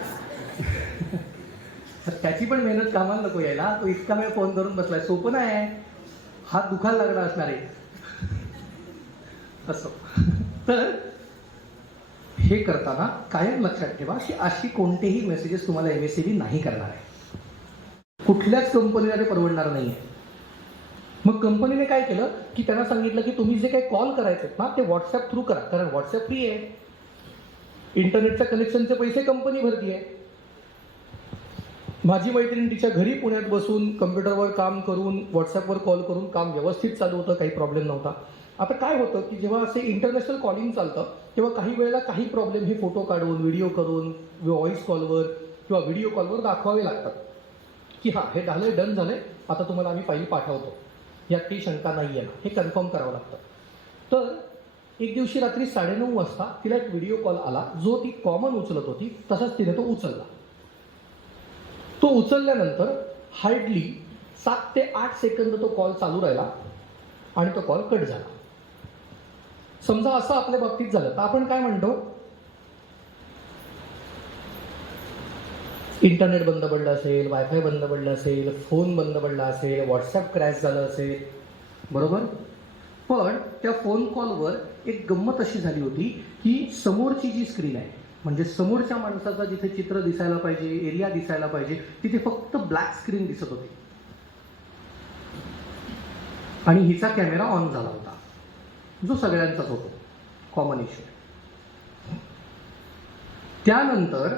त्याची पण मेहनत कामाला नको यायला. तो इतका वेळ फोन करून बसलाय, सोपं नाही आहे, हात दुखायला लागला असणार आहे असं. तर हे करताना कायम लक्षात ठेवा की अशी कोणतेही मेसेजेस तुम्हाला MSEB नाही करणार आहे. कुठल्याच कंपनीला ते परवडणार नाही आहे. मग कंपनीने काय केलं की त्यांना सांगितलं की तुम्ही जे काही कॉल करायचे ना ते व्हॉट्सअप थ्रू करा, कारण व्हॉट्सअप फ्री आहे. इंटरनेटच्या कनेक्शनचे पैसे कंपनी भरती आहे. माझी मैत्रीण तिच्या घरी पुण्यात बसून कम्प्युटरवर काम करून व्हॉट्सअपवर कॉल करून काम व्यवस्थित चालू होतं, काही प्रॉब्लेम नव्हता. आता काय होतं की जेव्हा असे इंटरनॅशनल कॉलिंग चालतं तेव्हा काही वेळेला काही प्रॉब्लेम हे फोटो काढून, व्हिडिओ करून, व्हॉइस कॉलवर किंवा व्हिडिओ कॉलवर दाखवावे लागतात की हां हे झालं, डन झालं, आता तुम्हाला आम्ही फाईल पाठवतो, यात काही शंका नाही आहे ना, हे कन्फर्म करावं लागतं. तर एक दिवशी रात्री 9:30 वाजता तिला एक व्हिडिओ कॉल आला, जो ती कॉमन उचलत होती तसाच तिने तो उचलला. तो उचलल्यानंतर हार्डली 7 ते 8 सेकंद तो कॉल चालू राहिला आणि तो कॉल कट झाला. समजा असं आपल्या बाबतीत झालं तर आपण काय म्हणतो? इंटरनेट बंद पडलं असेल, वायफाय बंद पडलं असेल, फोन बंद पडला असेल, व्हॉट्सअप क्रॅश झालं असेल, बरोबर. पण त्या फोन कॉलवर एक गंमत अशी झाली होती की समोरची जी स्क्रीन आहे, म्हणजे समोरच्या माणसाचा जिथे चित्र दिसायला पाहिजे, एरिया दिसायला पाहिजे, तिथे फक्त ब्लॅक स्क्रीन दिसत होती आणि हिचा कॅमेरा ऑन झाला होता, जो सगळ्यांचाच होतो, कॉमन इश्यू. त्यानंतर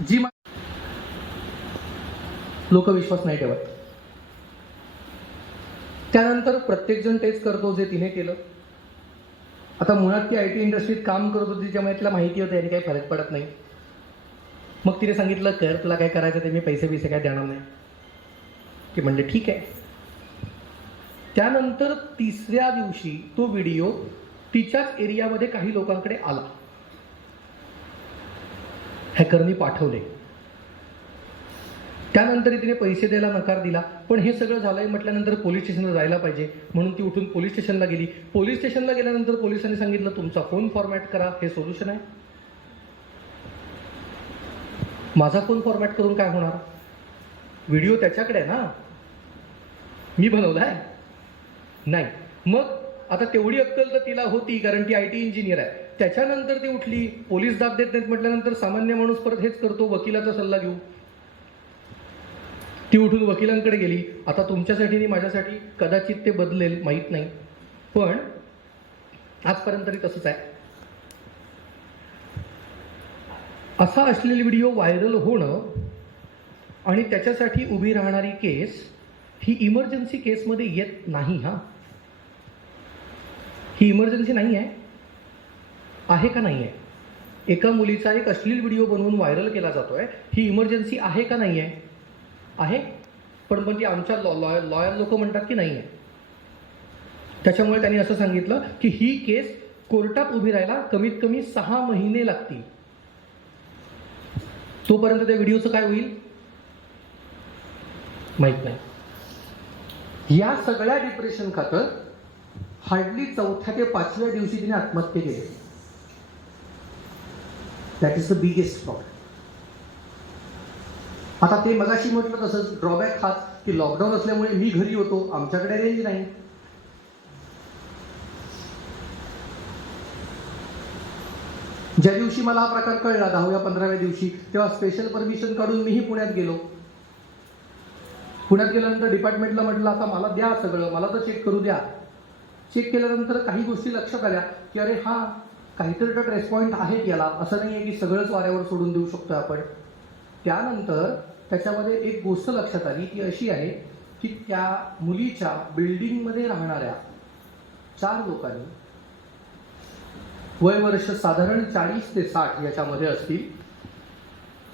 जी लोक विश्वास नाही ठेवत. त्यानंतर प्रत्येकजण तेच करतो जे तिने केलं. आता मुळात ती IT इंडस्ट्रीत काम करत होती, त्यामुळे तिला माहिती होतं याने काही फरक पडत नाही. मग तिने सांगितलं कर, तुला काय करायचं ते, मी पैसे काय देणार नाही. ती म्हणले ठीक आहे. त्यानंतर 3ऱ्या दिवशी तो व्हिडिओ तिच्याच एरियामध्ये काही लोकांकडे आला, हॅकरनी पाठवले. त्यानंतर तिने पैसे द्यायला नकार दिला. पण हे सगळं झालंय म्हटल्यानंतर पोलीस स्टेशनला जायला पाहिजे म्हणून ती उठून पोलीस स्टेशनला गेली. पोलीस स्टेशनला गेल्यानंतर पोलिसांनी सांगितलं तुमचा फोन फॉर्मॅट करा, हे सोल्युशन आहे. माझा फोन फॉर्मॅट करून काय होणार? व्हिडिओ त्याच्याकडे आहे ना, मी बनवला आहे नाही. मग आता तेवढी अक्कल तर तिला होती कारण ती IT इंजिनियर आहे. त्याच्यानंतर ती उठली, पोलीस दाब देत नाहीत म्हटल्यानंतर सामान्य माणूस परत हेच करतो, वकिलाचा सल्ला घेऊ. ती उठून वकिलांकडे गेली. आता तुमच्यासाठी आणि माझ्यासाठी कदाचित ते बदलेल, माहीत नाही, पण आजपर्यंत तरी तसंच आहे. असा असलेली व्हिडिओ व्हायरल होणं आणि त्याच्यासाठी उभी राहणारी केस ही इमर्जन्सी केसमध्ये येत नाही. हा, ही इमर्जन्सी नाही आहे. आहे का नाही आहे? एका मुलीचा एक अश्लील व्हिडिओ बनवून व्हायरल केला जातोय, ही इमर्जन्सी आहे का नाही आहे? आहे. पण ती आमच्या लॉयर लोक म्हणतात की नाही आहे. त्याच्यामुळे त्यांनी असं सांगितलं की ही केस कोर्टात उभी राहायला कमीत कमी 6 महिने लागतील. तोपर्यंत त्या व्हिडिओचं काय होईल माहित नाही. या सगळ्या डिप्रेशन खातर हार्डली 4थ्या ते 5व्या दिवशी तिने आत्महत्या केली. That is the biggest problem. आता ते मगाशी म्हटलं तसंच ड्रॉबॅक हाच की लॉकडाऊन असल्यामुळे मी घरी होतो, आमच्याकडे रेंज नाही. ज्या दिवशी मला हा प्रकार कळला 10व्या-15व्या दिवशी, तेव्हा स्पेशल परमिशन काढून मीही पुण्यात गेलो. पुण्यात गेल्यानंतर डिपार्टमेंटला म्हटलं आता मला द्या सगळं, मला तर चेक करू द्या. चेक केल्यानंतर काही गोष्टी लक्षात आल्या की अरे हा काहीतरी तर ट्रेस पॉईंट आहेत याला, असं नाही आहे की सगळंच वाऱ्यावर सोडून देऊ शकतो आपण. त्यानंतर त्याच्यामध्ये एक गोष्ट लक्षात आली ती अशी आहे की त्या मुलीच्या बिल्डिंगमध्ये राहणाऱ्या 4 लोकांनी, वय वर्ष साधारण 40 ते 60 याच्यामध्ये असतील,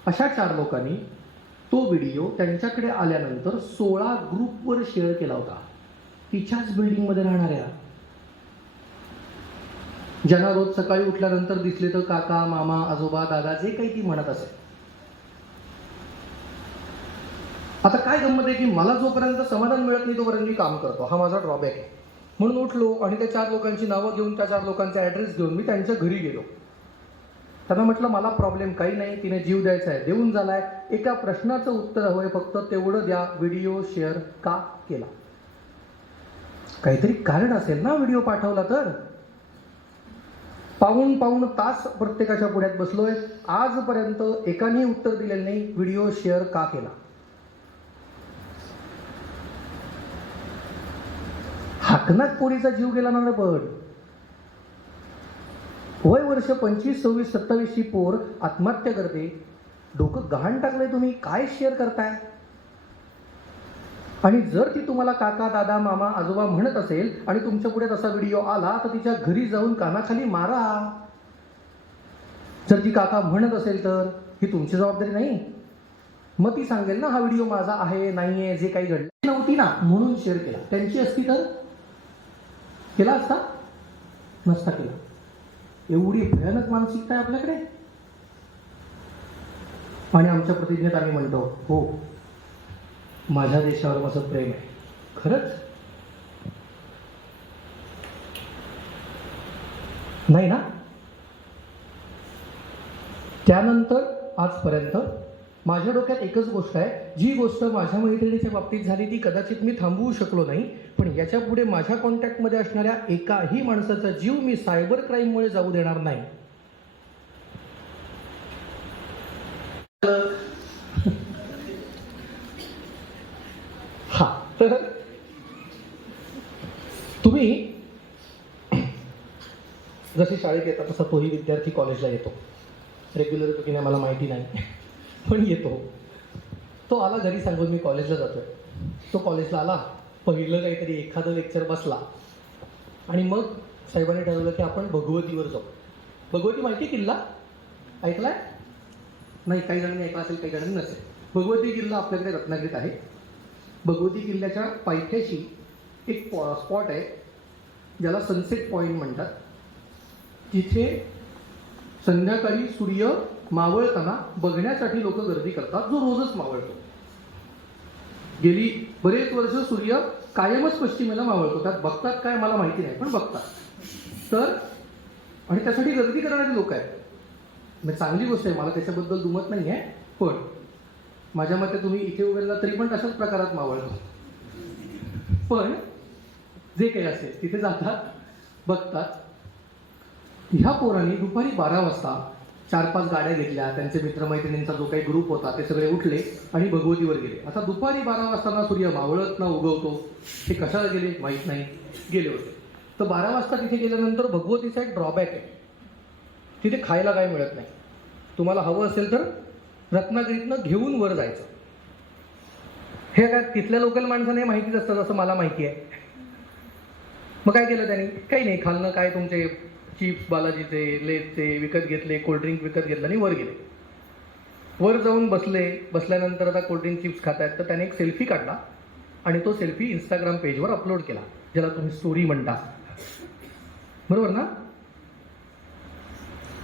अशा 4 लोकांनी तो व्हिडिओ त्यांच्याकडे आल्यानंतर 16 ग्रुपवर शेअर केला होता. तिच्याच बिल्डिंगमध्ये राहणाऱ्या, ज्यांना रोज सकाळी उठल्यानंतर दिसले तर काका, मामा, आजोबा, दादा जे काही ती म्हणत असेल. आता काय गंमत आहे की मला जोपर्यंत समाधान मिळत नाही तोपर्यंत मी काम करतो, हा माझा ड्रॉबॅक आहे. म्हणून उठलो आणि त्या 4 लोकांची नावं घेऊन, त्या 4 लोकांचा ॲड्रेस घेऊन मी त्यांच्या घरी गेलो. त्यांना म्हटलं मला प्रॉब्लेम काही नाही, तिने जीव द्यायचा आहे देऊन झालाय, एका प्रश्नाचं उत्तर हवंय फक्त, तेवढं द्या, व्हिडिओ शेअर का केला? काहीतरी कारण असेल ना व्हिडिओ पाठवला तर. पाऊण तास प्रत्येकाच्या पुढ्यात बसलोय, आजपर्यंत एकानेही उत्तर दिलेलं नाही व्हिडिओ शेअर का केला. हाकनात पोरीचा जीव गेला ना बड. वय वर्ष 25, 26, 27 ची पोर आत्महत्या करते. डोकं गहाण टाकलंय तुम्ही, काय शेअर करताय? आणि जर ती तुम्हाला काका, दादा, मामा, आजोबा म्हणत असेल आणि तुमच्या पुढे तसा व्हिडिओ आला तर तिच्या घरी जाऊन कानाखाली मारा. जर ती काका म्हणत असेल तर ही तुमची जबाबदारी नाही. मग ती सांगेल ना हा व्हिडिओ माझा आहे, नाही आहे, जे काही घडलं नव्हती ना म्हणून शेअर केला. त्यांची असती तर केला असता, नसता केला. एवढी भयानक मानसिकता आहे आपल्याकडे. आणि आमच्या प्रतिज्ञेत आम्ही म्हणतो हो माझ्या देशावर माझं प्रेम आहे. खरंच नाही ना? त्यानंतर आजपर्यंत माझ्या डोक्यात एकच गोष्ट आहे, जी गोष्ट माझ्या मैत्रिणीच्या बाबतीत झाली ती कदाचित मी थांबवू शकलो नाही, पण याच्या पुढे माझ्या कॉन्टॅक्टमध्ये असणाऱ्या एकाही माणसाचा जीव मी सायबर क्राईममुळे जाऊ देणार नाही. हा, तर तुम्ही जशी शाळेत येतात तसा तोही विद्यार्थी कॉलेजला येतो. रेग्युलर की नाही मला माहिती नाही, पण येतो. तो आला घरी सांगून मी कॉलेजला जातोय. तो कॉलेजला आला, पहिलं काहीतरी एखादं लेक्चर बसला आणि मग साहेबांनी ठरवलं की आपण भगवतीवर जाऊ. भगवती माहिती किल्ला ऐकलाय? नाही, काही जणांनी ऐकला असेल, काही जणांनी नसेल. भगवती किल्ला आपल्याकडे रत्नागिरीत आहे. भगवती किल्ल्याच्या पायथ्याशी एक स्पॉट आहे ज्याला सनसेट पॉईंट म्हणतात. तिथे संध्याकाळी सूर्य मावळताना बघण्यासाठी लोक गर्दी करतात, जो रोजच मावळतो. गेली बरेच वर्ष सूर्य कायमच पश्चिमेला मावळतो. त्यात बघतात काय मला माहिती नाही, पण बघतात. तर आणि त्यासाठी गर्दी करणारी लोक आहेत. म्हणजे चांगली गोष्ट आहे, मला त्याच्याबद्दल दुमत नाही आहे. पण माझ्या मते तुम्ही इथे उभे राहिला तरी पण तशाच प्रकारात मावळतो. पण जे काही असेल तिथे जातात, बघतात. ह्या पोरांनी दुपारी 12 वाजता 4-5 गाड्या घेतल्या, त्यांचे मित्रमैत्रिणींचा जो काही ग्रुप होता ते सगळे उठले आणि भगवतीवर गेले. आता दुपारी 12 वाजता ना सूर्य मावळत ना उगवतो, ते कशाला गेले माहीत नाही, गेले होते. तर 12 वाजता तिथे गेल्यानंतर भगवतीचा एक ड्रॉबॅक आहे, तिथे खायला काही मिळत नाही. तुम्हाला हवं असेल तर रत्नागिरीतनं घेऊन वर जायचं. हे काय तिथल्या लोकल माणसाने माहितीच असतं, जसं मला माहिती आहे. मग काय केलं त्यांनी? काही नाही, खालनं काय तुमचे चिप्स बालाजीचे लेसचे विकत घेतले, कोल्ड्रिंक विकत घेतलं आणि वर गेले. वर जाऊन बसल्यानंतर आता कोल्ड्रिंक चिप्स खात आहेत, तर त्याने एक सेल्फी काढला आणि तो सेल्फी इंस्टाग्राम पेजवर अपलोड केला, ज्याला तुम्ही स्टोरी म्हणता, बरोबर ना?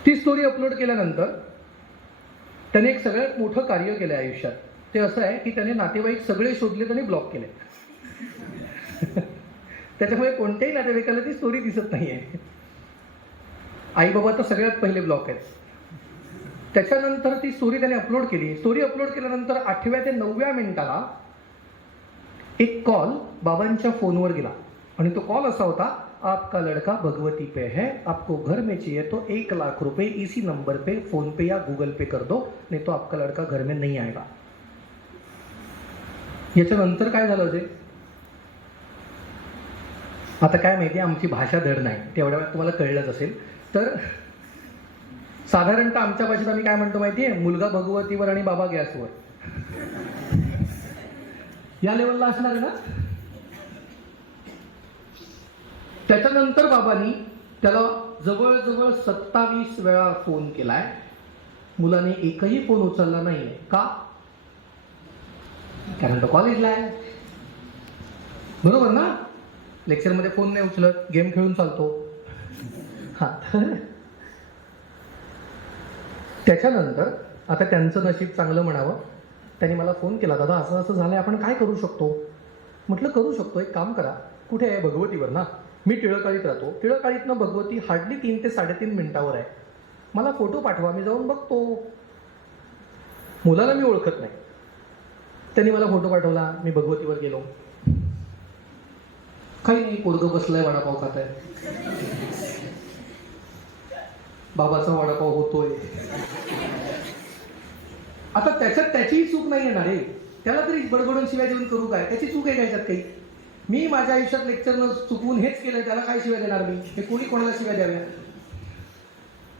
ती स्टोरी अपलोड केल्यानंतर त्याने एक सगळ्यात मोठं कार्य केलं आयुष्यात. ते असं आहे की त्याने नातेवाईक सगळे शोधले आणि ब्लॉक केले. त्याच्यामुळे कोणत्याही नातेवाईकाला ती स्टोरी दिसत नाही आहे. आई बाबा तर सगळ्यात पहिले ब्लॉक आहेत. त्याच्यानंतर ती स्टोरी त्याने अपलोड केली. स्टोरी अपलोड केल्यानंतर 8व्या ते 9व्या मिनिटाला एक कॉल बाबांच्या फोनवर गेला आणि तो कॉल असा होता, आपका लड़का भगवती पे है, आपको घर में चाहिए तो 1 लाख रुपए इसी नंबर पे फोन पे या गूगल पे कर दो, नहीं तो आपका लड़का घर में नहीं आएगा. याच्यानंतर काय झालं ते आता काय माहिती आहे, आमची भाषा धड नाही, तेवढ्या वेळात तुम्हाला कळलंच असेल. तर साधारणतः आमच्या भाषेत आम्ही काय म्हणतो माहिती आहे, मुलगा भगवतीवर आणि बाबा गॅसवर, या लेवलला असणार ना. त्याच्यानंतर बाबांनी त्याला जवळजवळ 27 वेळा फोन केलाय. मुलाने एकही फोन उचलला नाही. का? कारण तो कॉलेजला आहे, बरोबर ना. लेक्चरमध्ये फोन नाही उचलत, गेम खेळून चालतो. हा, त्याच्यानंतर आता त्यांचं नशीब चांगलं म्हणावं, त्यांनी मला फोन केला, दादा असं असं झालंय, आपण काय करू शकतो? म्हटलं करू शकतो, एक काम करा. कुठे आहे? भगवतीवर ना. मी टिळकाळीत राहतो, टिळकाळीतनं भगवती हार्डली 3 ते 3.5 मिनिटावर आहे. मला फोटो पाठवा, मी जाऊन बघतो. मुलाला मी ओळखत नाही, त्यांनी मला फोटो पाठवला. मी भगवतीवर गेलो. काही नाही, पोरगं बसलाय, वडापाव खात आहे. बाबाचा वडापाव होतोय. आता त्याच्यात त्याचीही चूक नाही येणार आहे. त्याला तरी बडबडून शिवाय देऊन करू काय? त्याची चूक आहे त्याच्यात काही? मी माझ्या आयुष्यात लेक्चरनं चुकवून हेच केलं, त्याला काय शिवाय देणार मी? हे कोणी कोणाला शिवाय द्याव्या?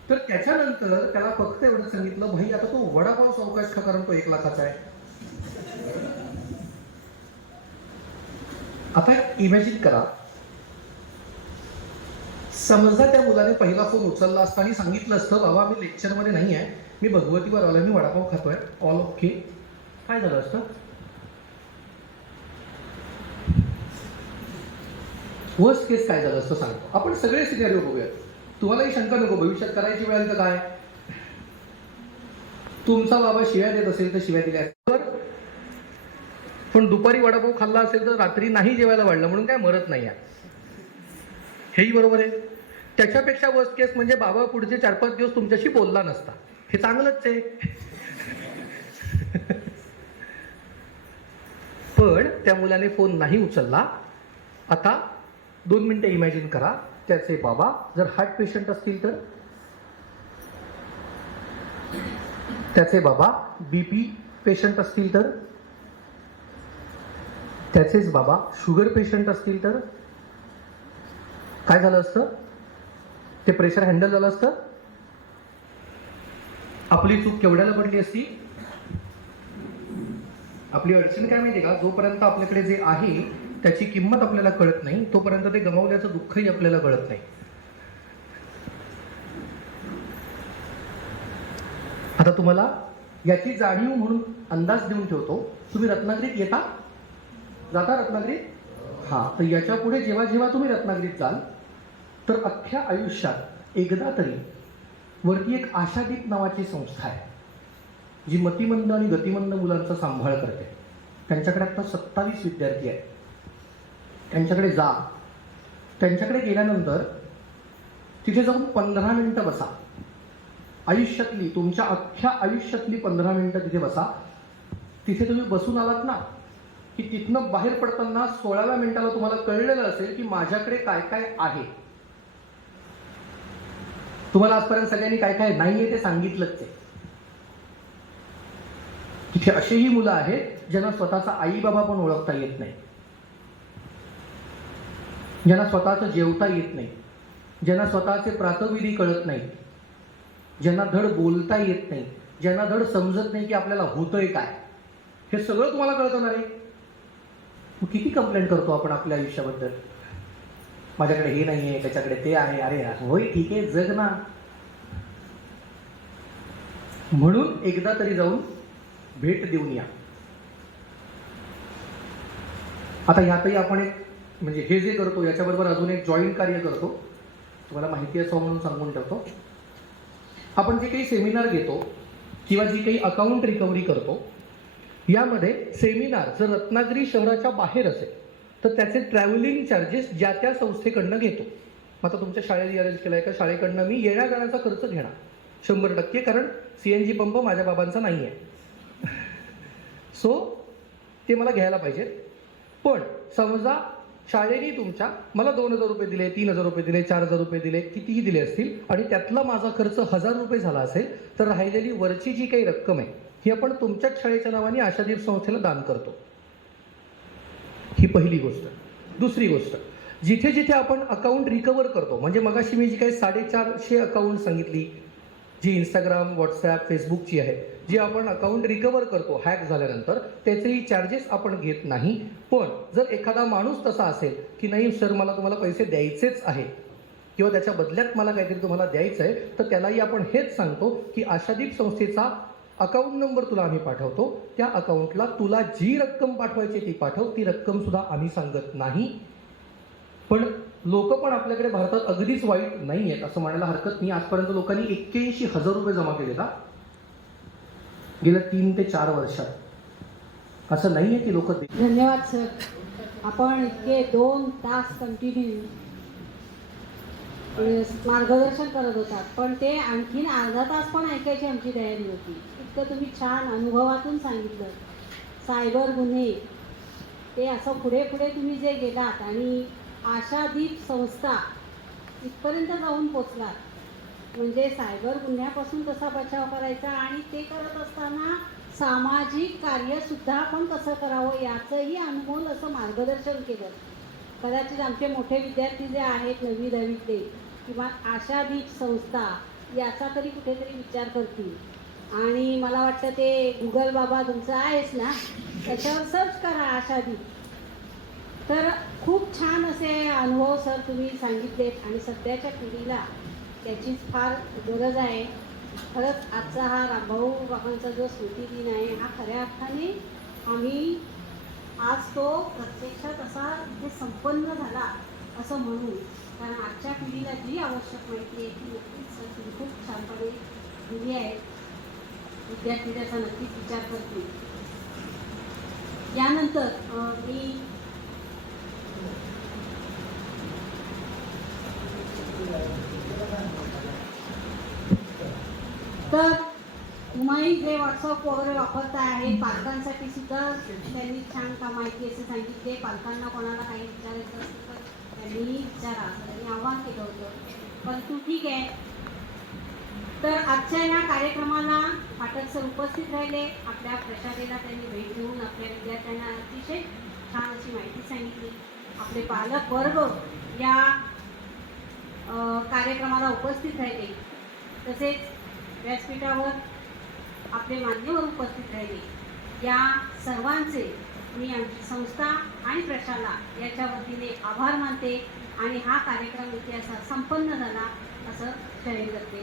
तर त्याच्यानंतर त्याला फक्त एवढं सांगितलं, भाई आता तो वडापाव सावकाश खा, कारण तो 1 लाखाचा आहे. आता इमॅजिन करा, समजा त्या मुलाने पहिला फोन उचलला असता आणि सांगितलं असतं, बाबा मी लेक्चरमध्ये नाही आहे, मी भगवतीवर आलोय, मी वडापाव खातोय, ऑल ओके, काय झालं असतं? वर्स्ट केस काय झालं असतं सांगतो. आपण सगळे सिनेरिओ बघूया. तुम्हालाही शंका नको, भविष्यात करायची वेळ तर काय? तुमचा बाबा शिव्या देत असेल तर शिव्या दिल्या, पण दुपारी वडापाव खाल्ला असेल तर रात्री नाही जेवायला वाढलं म्हणून काय मरत नाही आहे. हेही बरोबर आहे. त्याच्यापेक्षा वर्स्ट केस म्हणजे बाबा पुढचे 4-5 दिवस तुमच्याशी बोलला नसता. हे चांगलंच आहे. पण त्या मुलाने फोन नाही उचलला. आता 2 मिनिटं इमॅजिन करा, त्याचे बाबा जर हार्ट पेशंट असतील तर, त्याचे बाबा बीपी पेशंट असतील तर, त्याचेच बाबा शुगर पेशंट असतील तर काय झालं असतं? ते प्रेशर हँडल झालं असतं? आपली चूक केवढ्याला पडली असती? आपली अडचण काय माहिती का? जोपर्यंत आपल्याकडे जे आहे त्याची किंमत आपल्याला कळत नाही, तोपर्यंत ते गमावल्याचं दुःखही आपल्याला कळत नाही. आता तुम्हाला याची जाणीव म्हणून अंदाज देऊन ठेवतो. तुम्ही रत्नागिरीत येता? जाता रत्नागिरीत? हां, तर याच्या पुढे जेव्हा जेव्हा तुम्ही रत्नागिरीत जाल तर अख्ख्या आयुष्यात एकदा तरी वरती एक आशादीप नावाची संस्था आहे, जी मतिमंद आणि गतिमंद मुलांचा सांभाळ करते. त्यांच्याकडे आता 27 विद्यार्थी आहेत. त्यांच्याकडे जा. त्यांच्याकडे गेल्यानंतर तिथे जाऊन 15 मिनिटं बसा. आयुष्यातली, तुमच्या अख्ख्या आयुष्यातली 15 मिनिटं तिथे बसा. तिथे तुम्ही बसून आलात ना की तिथनं बाहेर पडताना 16व्या मिनिटाला तुम्हाला कळलेलं असेल की माझ्याकडे काय काय आहे. तुम्हाला आजपर्यंत सगळ्यांनी काय काय नाहीये ते सांगितलंच आहे. तिथे असेही मुलं आहेत ज्यांना स्वतःचा आई बाबा पण ओळखता येत नाही, ज्यांना स्वतःचं जेवता येत नाही, ज्यांना स्वतःचे प्रातःविधी कळत नाही, ज्यांना धड बोलता येत नाही, ज्यांना धड समजत नाही की आपल्याला होतंय काय. हे सगळं तुम्हाला कळतं ना रे. मग किती कंप्लेंट करतो आपण आपल्या आयुष्याबद्दल. माझ्याकडे हे नाहीये, त्याच्याकडे ते आहे. अरे होय ठीक आहे, जग ना. म्हणून एकदा तरी जाऊन भेट देऊन या. आता ह्यातही आपण एक म्हणजे हे जे करतो याच्याबरोबर अजून एक जॉईंट कार्य करतो. तुम्हाला माहिती असावं म्हणून सांगून ठेवतो. आपण जे काही सेमिनार घेतो किंवा जी काही अकाउंट रिकव्हरी करतो, यामध्ये सेमिनार जर रत्नागिरी शहराच्या बाहेर असेल तर त्याचे ट्रॅव्हलिंग चार्जेस ज्या त्या संस्थेकडनं घेतो. आता तुमच्या शाळेने अरेंज केलं आहे का, शाळेकडनं मी येण्या जाण्याचा खर्च घेणार 100%, कारण CNG पंप माझ्या बाबांचा नाही आहे. सो ते मला घ्यायला पाहिजे. पण समजा शाळेने तुमच्या मला 2,000 रुपये दिले, 3,000 रुपये दिले, 4,000 रुपये दिले, कितीही दिले असतील आणि त्यातला माझा खर्च 1,000 रुपये झाला असेल तर राहिलेली वरची जी काही रक्कम आहे ही आपण तुमच्याच शाळेच्या नावाने आशादीप संस्थेला दान करतो. ही पहिली गोष्ट. दुसरी गोष्ट, जिथे जिथे आपण अकाउंट रिकव्हर करतो, म्हणजे मगाशी मी जी काही 450 अकाउंट सांगितली, जी इंस्टाग्राम, व्हॉट्सॲप, फेसबुकची आहे, जी आपण अकाउंट रिकव्हर करतो हॅक झाल्यानंतर, त्याचेही चार्जेस आपण घेत नाही. पण जर एखादा माणूस तसा असेल की नाही सर मला तुम्हाला पैसे द्यायचेच आहे किंवा त्याच्या बदल्यात मला काहीतरी तुम्हाला द्यायचं आहे, तर त्यालाही आपण हेच सांगतो की आशादीप संस्थेचा अकाउंट नंबर तुला आम्ही पाठवतो, त्या अकाउंटला तुला जी रक्कम पाठवायची ती पाठव. ती रक्कम सुद्धा आम्ही सांगत नाही. पण लोक पण आपल्याकडे भारतात अगदीच वाईट नाही आहेत असं म्हणायला हरकत नाही. आजपर्यंत लोकांनी 81,000 रुपये जमा केले का गेल्या 3 ते 4 वर्षात. असं नाही आहे की लोक. धन्यवाद सर. आपण इतके 2 तास कंटिन्यू मार्गदर्शन करत होतात, पण ते आणखीन अर्धा तास पण ऐकायची आमची तयारी होती. इतकं तुम्ही छान अनुभवातून सांगितलं. सायबर गुन्हे ते असं पुढे पुढे तुम्ही जे गेलात आणि आशादीप संस्था इथपर्यंत जाऊन पोचलात, म्हणजे सायबर गुन्ह्यापासून कसा बचाव करायचा आणि ते करत असताना सामाजिक कार्यसुद्धा आपण कसं करावं याचंही अनमोल असं मार्गदर्शन केलं. कदाचित आमचे मोठे विद्यार्थी जे आहेत 9वी 10वीतले किंवा आशादीप संस्था याचा तरी कुठेतरी विचार करतील. आणि मला वाटतं ते गुगल बाबा तुमचं आहेच ना, त्याच्यावर सर्च करा आशादीप. तर खूप छान असे अनुभव सर तुम्ही सांगितलेत आणि सध्याच्या पिढीला त्याचीच फार गरज आहे. खरंच आजचा हा रामभाऊ बाबांचा जो स्मृती दिन आहे हा खऱ्या अर्थाने आम्ही आज तो प्रत्यक्षात असा इथे संपन्न झाला असं म्हणू. कारण आजच्या पिढीला जी आवश्यक माहिती आहे ती नक्कीच सर तुम्ही खूप छानपणे दिली आहे. विद्यार्थी त्याचा नक्कीच विचार करतील. यानंतर मी तर तुम्ही जे व्हॉट्सअप वगैरे वापरता आहे पालकांसाठी सुद्धा त्यांनी छान का माहिती असे सांगितले. पालकांना कोणाला काही विचारायचं असेल तर त्यांनी विचारा असं त्यांनी आवाहन केलं होतं. परंतु ठीक आहे. तर आजच्या या कार्यक्रमाला पाठक सर उपस्थित राहिले. आपल्या प्रशालेला त्यांनी भेट देऊन आपल्या विद्यार्थ्यांना अतिशय छान अशी माहिती सांगितली. आपले पालक वर्ग या कार्यक्रमाला उपस्थित राहिले. तसेच व्यासपीठावर आपले मान्यवर उपस्थित राहिले. या सर्वांचे मी आमची संस्था आणि प्रशाला याच्या वतीने आभार मानते आणि हा कार्यक्रम इथे असा संपन्न झाला असं जाहीर करते.